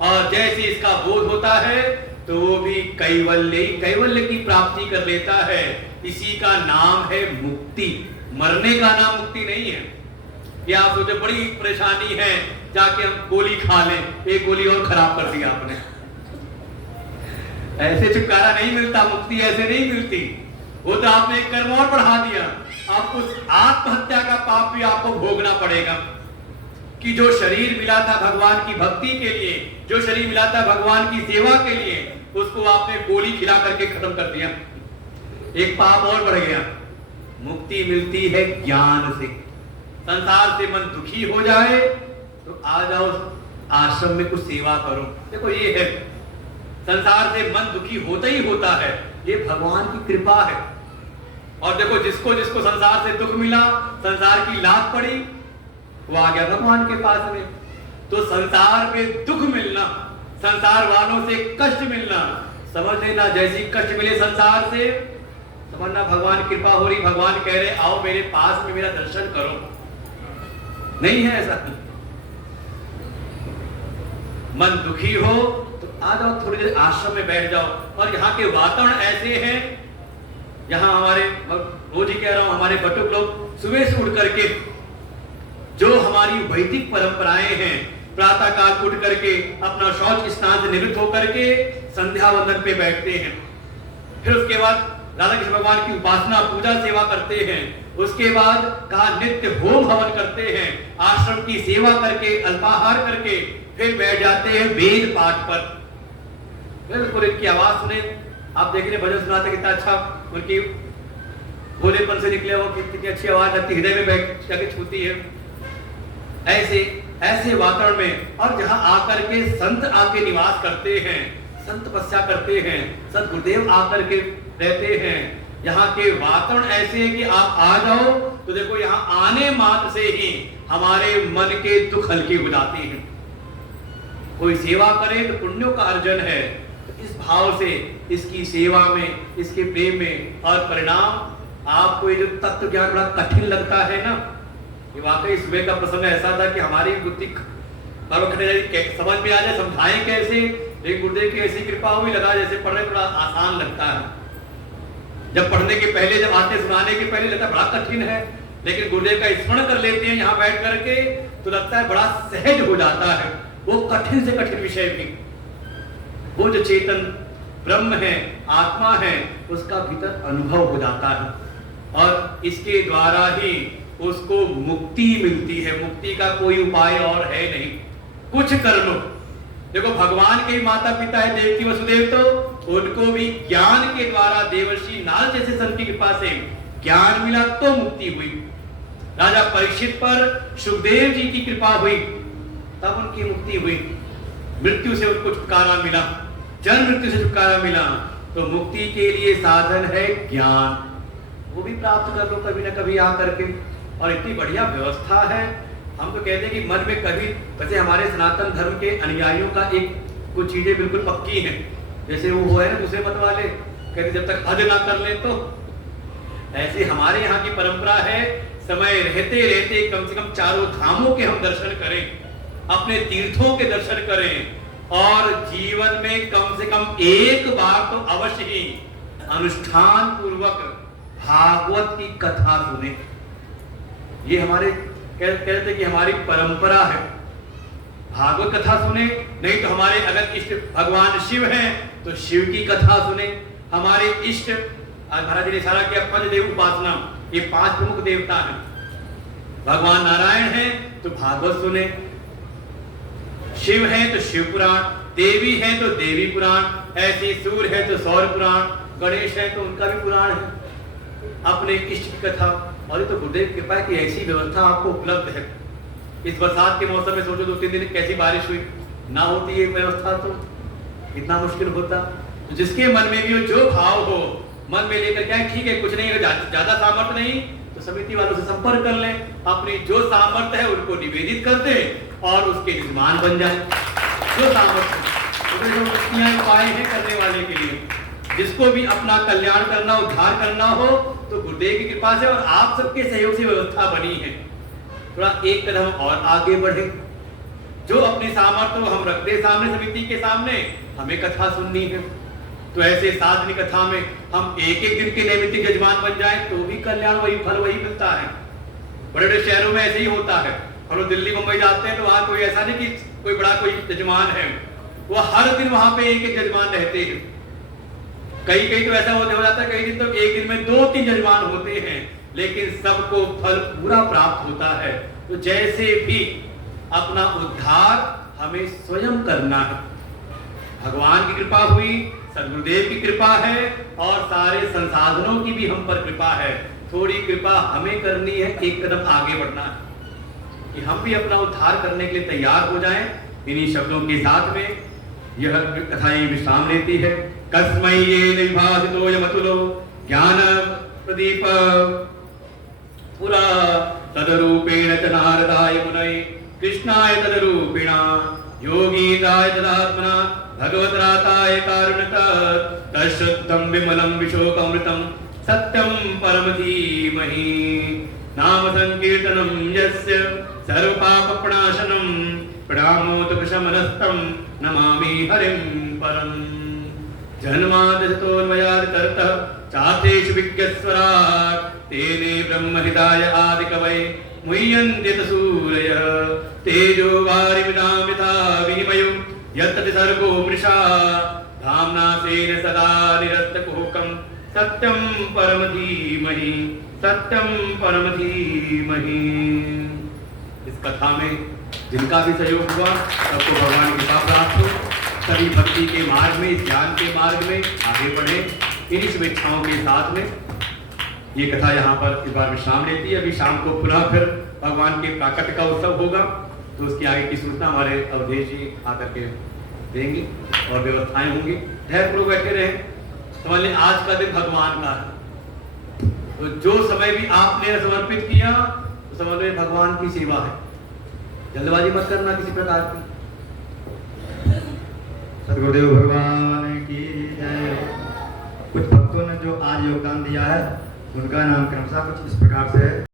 और जैसे इसका बोध होता है तो वो भी कैवल्य की प्राप्ति कर लेता है। इसी का नाम है मुक्ति। मरने का नाम मुक्ति नहीं है। ये आप सोचे बड़ी परेशानी है, जाके हम गोली खा लें, एक गोली और खराब कर दिया आपने, ऐसे छुटकारा नहीं मिलता, मुक्ति ऐसे नहीं मिलती। वो तो आपने एक कर्म और बढ़ा दिया, आप उस आत्महत्या का पाप भी आपको भोगना पड़ेगा। कि जो शरीर मिला था भगवान की भक्ति के लिए, जो शरीर मिला था भगवान की सेवा के लिए, उसको आपने गोली खिला करके खत्म कर दिया। एक पाप और बढ़ गया। मुक्ति मिलती है ज्ञान से। संसार से मन दुखी हो जाए तो आ जाओ आश्रम में कुछ सेवा करो। देखो ये है, संसार से मन दुखी होता ही होता है, ये भगवान की कृपा है। और देखो जिसको जिसको संसार से दुख मिला, संसार की लात पड़ी, वो आ गया भगवान के पास में। तो संसार में दुख मिलना, संसार वालों से कष्ट मिलना, समझ लेना जैसी कष्ट मिले संसार से, समझना भगवान कृपा हो रही, भगवान कह रहे आओ मेरे पास में, मेरा दर्शन करो। नहीं है ऐसा। मन दुखी हो तो आ जाओ, थोड़ी देर आश्रम में बैठ जाओ। और यहाँ के वातावरण ऐसे हैं, यहाँ हमारे रोज ही कह रहा हूं, हमारे बटुक लोग सुबह से उठ करके जो हमारी वैदिक परंपराएं हैं, प्रातः काल उठ करके अपना शौच स्नान से निवृत्त होकर के संध्या वंदन पे बैठते हैं। फिर उसके बाद राधा कृष्ण भगवान की उपासना पूजा सेवा करते हैं। उसके बाद कहा नित्य होम हवन करते हैं, आश्रम की सेवा करके अल्पाहार करके फिर बैठ जाते हैं वेद पाठ पर। बिल्कुल इनकी आवाज सुने, आप देख रहे भजन सुनाते कितना अच्छा, उनकी भोलेपन से निकले वो कितनी अच्छी आवाज आती, हृदय में बैठ जाके छूती है। ऐसे ऐसे वातावरण में, और जहां आकर के संत आके निवास करते हैं, संत तपस्या करते हैं, संत गुरुदेव आकर के रहते हैं, यहाँ के वातावरण ऐसे है कि आप आ जाओ तो देखो यहाँ आने मात्र से ही हमारे मन के दुख हल्के हो जाते हैं। कोई सेवा करे तो पुण्यों का अर्जन है, तो इस भाव से इसकी सेवा में, इसके प्रेम में, और परिणाम आपको ये जो तत्व ज्ञान बड़ा कठिन लगता है ना, ये वाकई सुबह का प्रसंग ऐसा था कि हमारी बुद्धि समझ में आ जाए, समझाएं कैसे, लेकिन गुरुदेव की ऐसी कृपा हुई, लगा जैसे पढ़ने थोड़ा आसान लगता है। जब पढ़ने के पहले, जब आते सुनाने के पहले लगता है बड़ा कठिन है, लेकिन गुरुदेव का स्मरण कर लेते हैं यहाँ बैठ करके तो लगता है बड़ा सहज हो जाता है। वो कठिन से कठिन विषय भी, वो जो चेतन ब्रह्म है, आत्मा है, उसका भीतर अनुभव हो जाता है और इसके द्वारा ही उसको मुक्ति मिलती है। मुक्ति का कोई उपाय और है नहीं। कुछ कर्म, देखो भगवान के माता पिता है देवकी वसुदेव, तो उनको भी ज्ञान के द्वारा देवर्षि नारद जैसे संत की कृपा से ज्ञान मिला तो मुक्ति हुई। राजा परीक्षित पर सुखदेव जी की कृपा हुई तब उनकी मुक्ति हुई। मृत्यु से उनको छुटकारा मिला, जन्म मृत्यु से छुटकारा मिला। तो मुक्ति के लिए साधन है ज्ञान, वो भी प्राप्त कर लो कभी ना कभी आकर के। और इतनी बढ़िया व्यवस्था है, हम तो कहते हैं कि मन में कभी, वैसे हमारे सनातन धर्म के अनुयायियों का एक कुछ चीजें बिल्कुल पक्की हैं, जैसे वो है ना दूसरे मत वाले कहते जब तक हज ना कर ले, तो ऐसे हमारे यहाँ की परंपरा है समय रहते रहते कम से कम चारों धामों के हम दर्शन करें, अपने तीर्थों के दर्शन करें और जीवन में कम से कम एक बार तो अवश्य ही अनुष्ठान पूर्वक भागवत की कथा सुने। ये हमारे कहते कि हमारी परंपरा है, भागवत कथा सुने। नहीं तो हमारे अगर इष्ट भगवान शिव हैं तो शिव की कथा सुने। हमारे इष्ट, आज महाराज जी ने इशारा किया पंचदेव उपासना, ये 5 प्रमुख देवता हैं। भगवान नारायण हैं तो भागवत सुने, शिव हैं तो शिव पुराण, देवी हैं तो देवी पुराण, ऐसी सूर्य है तो सौर पुराण, गणेश है तो उनका भी पुराण है, अपने इष्ट की कथा। और ये तो गुरुदेव की कृपा है कि ऐसी व्यवस्था आपको उपलब्ध है। इस बरसात के मौसम में सोचो 2-3 दिन कैसी बारिश हुई, ना होती ये व्यवस्था तो इतना मुश्किल होता। तो जिसके मन में भी जो भाव हो, मन में लेकर क्या ठीक है, कुछ नहीं है, ज्यादा सामर्थ्य नहीं तो समिति वालों से संपर्क कर लें, अपनी जो सामर्थ्य है उनको निवेदित कर दें और उसके यजमान बन जाए। जो सामर्थ्य उपाय है करने वाले के लिए, जिसको भी अपना कल्याण करना, उद्धार करना हो तो गुरुदेव की कृपा से और आप सबके सहयोग से व्यवस्था बनी है। थोड़ा एक कदम और आगे बढ़े, जो अपनी सामर्थ्य हम रखते सामने समिति के सामने, हमें कथा सुननी है तो ऐसे साधनी कथा में हम एक एक दिन के नैमित्तिक यजमान बन जाए तो भी कल्याण वही, फल वही मिलता है। बड़े बड़े शहरों में ऐसे ही होता है। हम लोग दिल्ली मुंबई जाते हैं तो वहां कोई ऐसा नहीं कि कोई बड़ा कोई यजमान है, वो हर दिन वहां पे एक एक यजमान रहते हैं। कई कई तो ऐसा हो जाता है, कई दिन तो एक दिन में 2-3 यजमान होते हैं, लेकिन सबको फल पूरा प्राप्त होता है। तो जैसे भी अपना उद्धार हमें स्वयं करना है। भगवान की कृपा हुई, सदगुरुदेव की कृपा है और सारे संसाधनों की भी हम पर कृपा है। थोड़ी कृपा हमें करनी है, एक कदम आगे बढ़ना है कि हम भी अपना उद्धार करने के लिए तैयार हो जाएं। इन्हीं शब्दों के साथ में यह कथा विश्राम लेती है। कस्मै ये विभासितो यमतुलो ज्ञान प्रदीप पुरा तदरूपेण च नारदाय मुनये कृष्णाय तदरूपिणा योगीताय तदात्मना भगवद्राताय कारुणतः तच्छुद्धं विमलं विशोकमृतं सत्यं परम धीमहि। नाम संकीर्तनं यस्य सर्वपापप्रणाशनं प्रणामोत्कर्षमनस्तं नमामि हरिं परम्। जन्माद्यतोऽन्वयादितरतः चार्थेषु विज्ञस्वराट् तेने ब्रह्महृदाय आदिकवये मुह्यन्ति सूरयः। तेजो वारिमिदां यथा विनिमयो यत्तति सर्गो मृषा धाम्ना स्वेन सदा निरस्तकुहकं सत्यं परम धीमहि, सत्यं परम धीमहि। इस कथा में जिनका भी सहयोग हुआ सबको भगवान की कृपा प्राप्त हो, सभी भक्ति के मार्ग में, इस ज्ञान के मार्ग में आगे बढ़े। इन्हीं शुभेच्छाओं के साथ में ये कथा यहाँ पर इस बार विश्राम लेती है। अभी शाम को पुनः फिर भगवान के प्राकट्य का उत्सव होगा, तो उसकी आगे की सूचना हमारे अवधेश जी आकर के देंगे और व्यवस्थाएं होंगी। धैर्यपूर्वक बैठे रहें। समझ लें आज का दिन भगवान का है, तो जो समय भी आपने समर्पित किया तो समझ लें भगवान की सेवा है। जल्दबाजी मत करना किसी प्रकार की। सदगुरुदेव भगवान की जय। कुछ भक्तों ने जो आज योगदान दिया है उनका नाम क्रमशः कुछ इस प्रकार से है।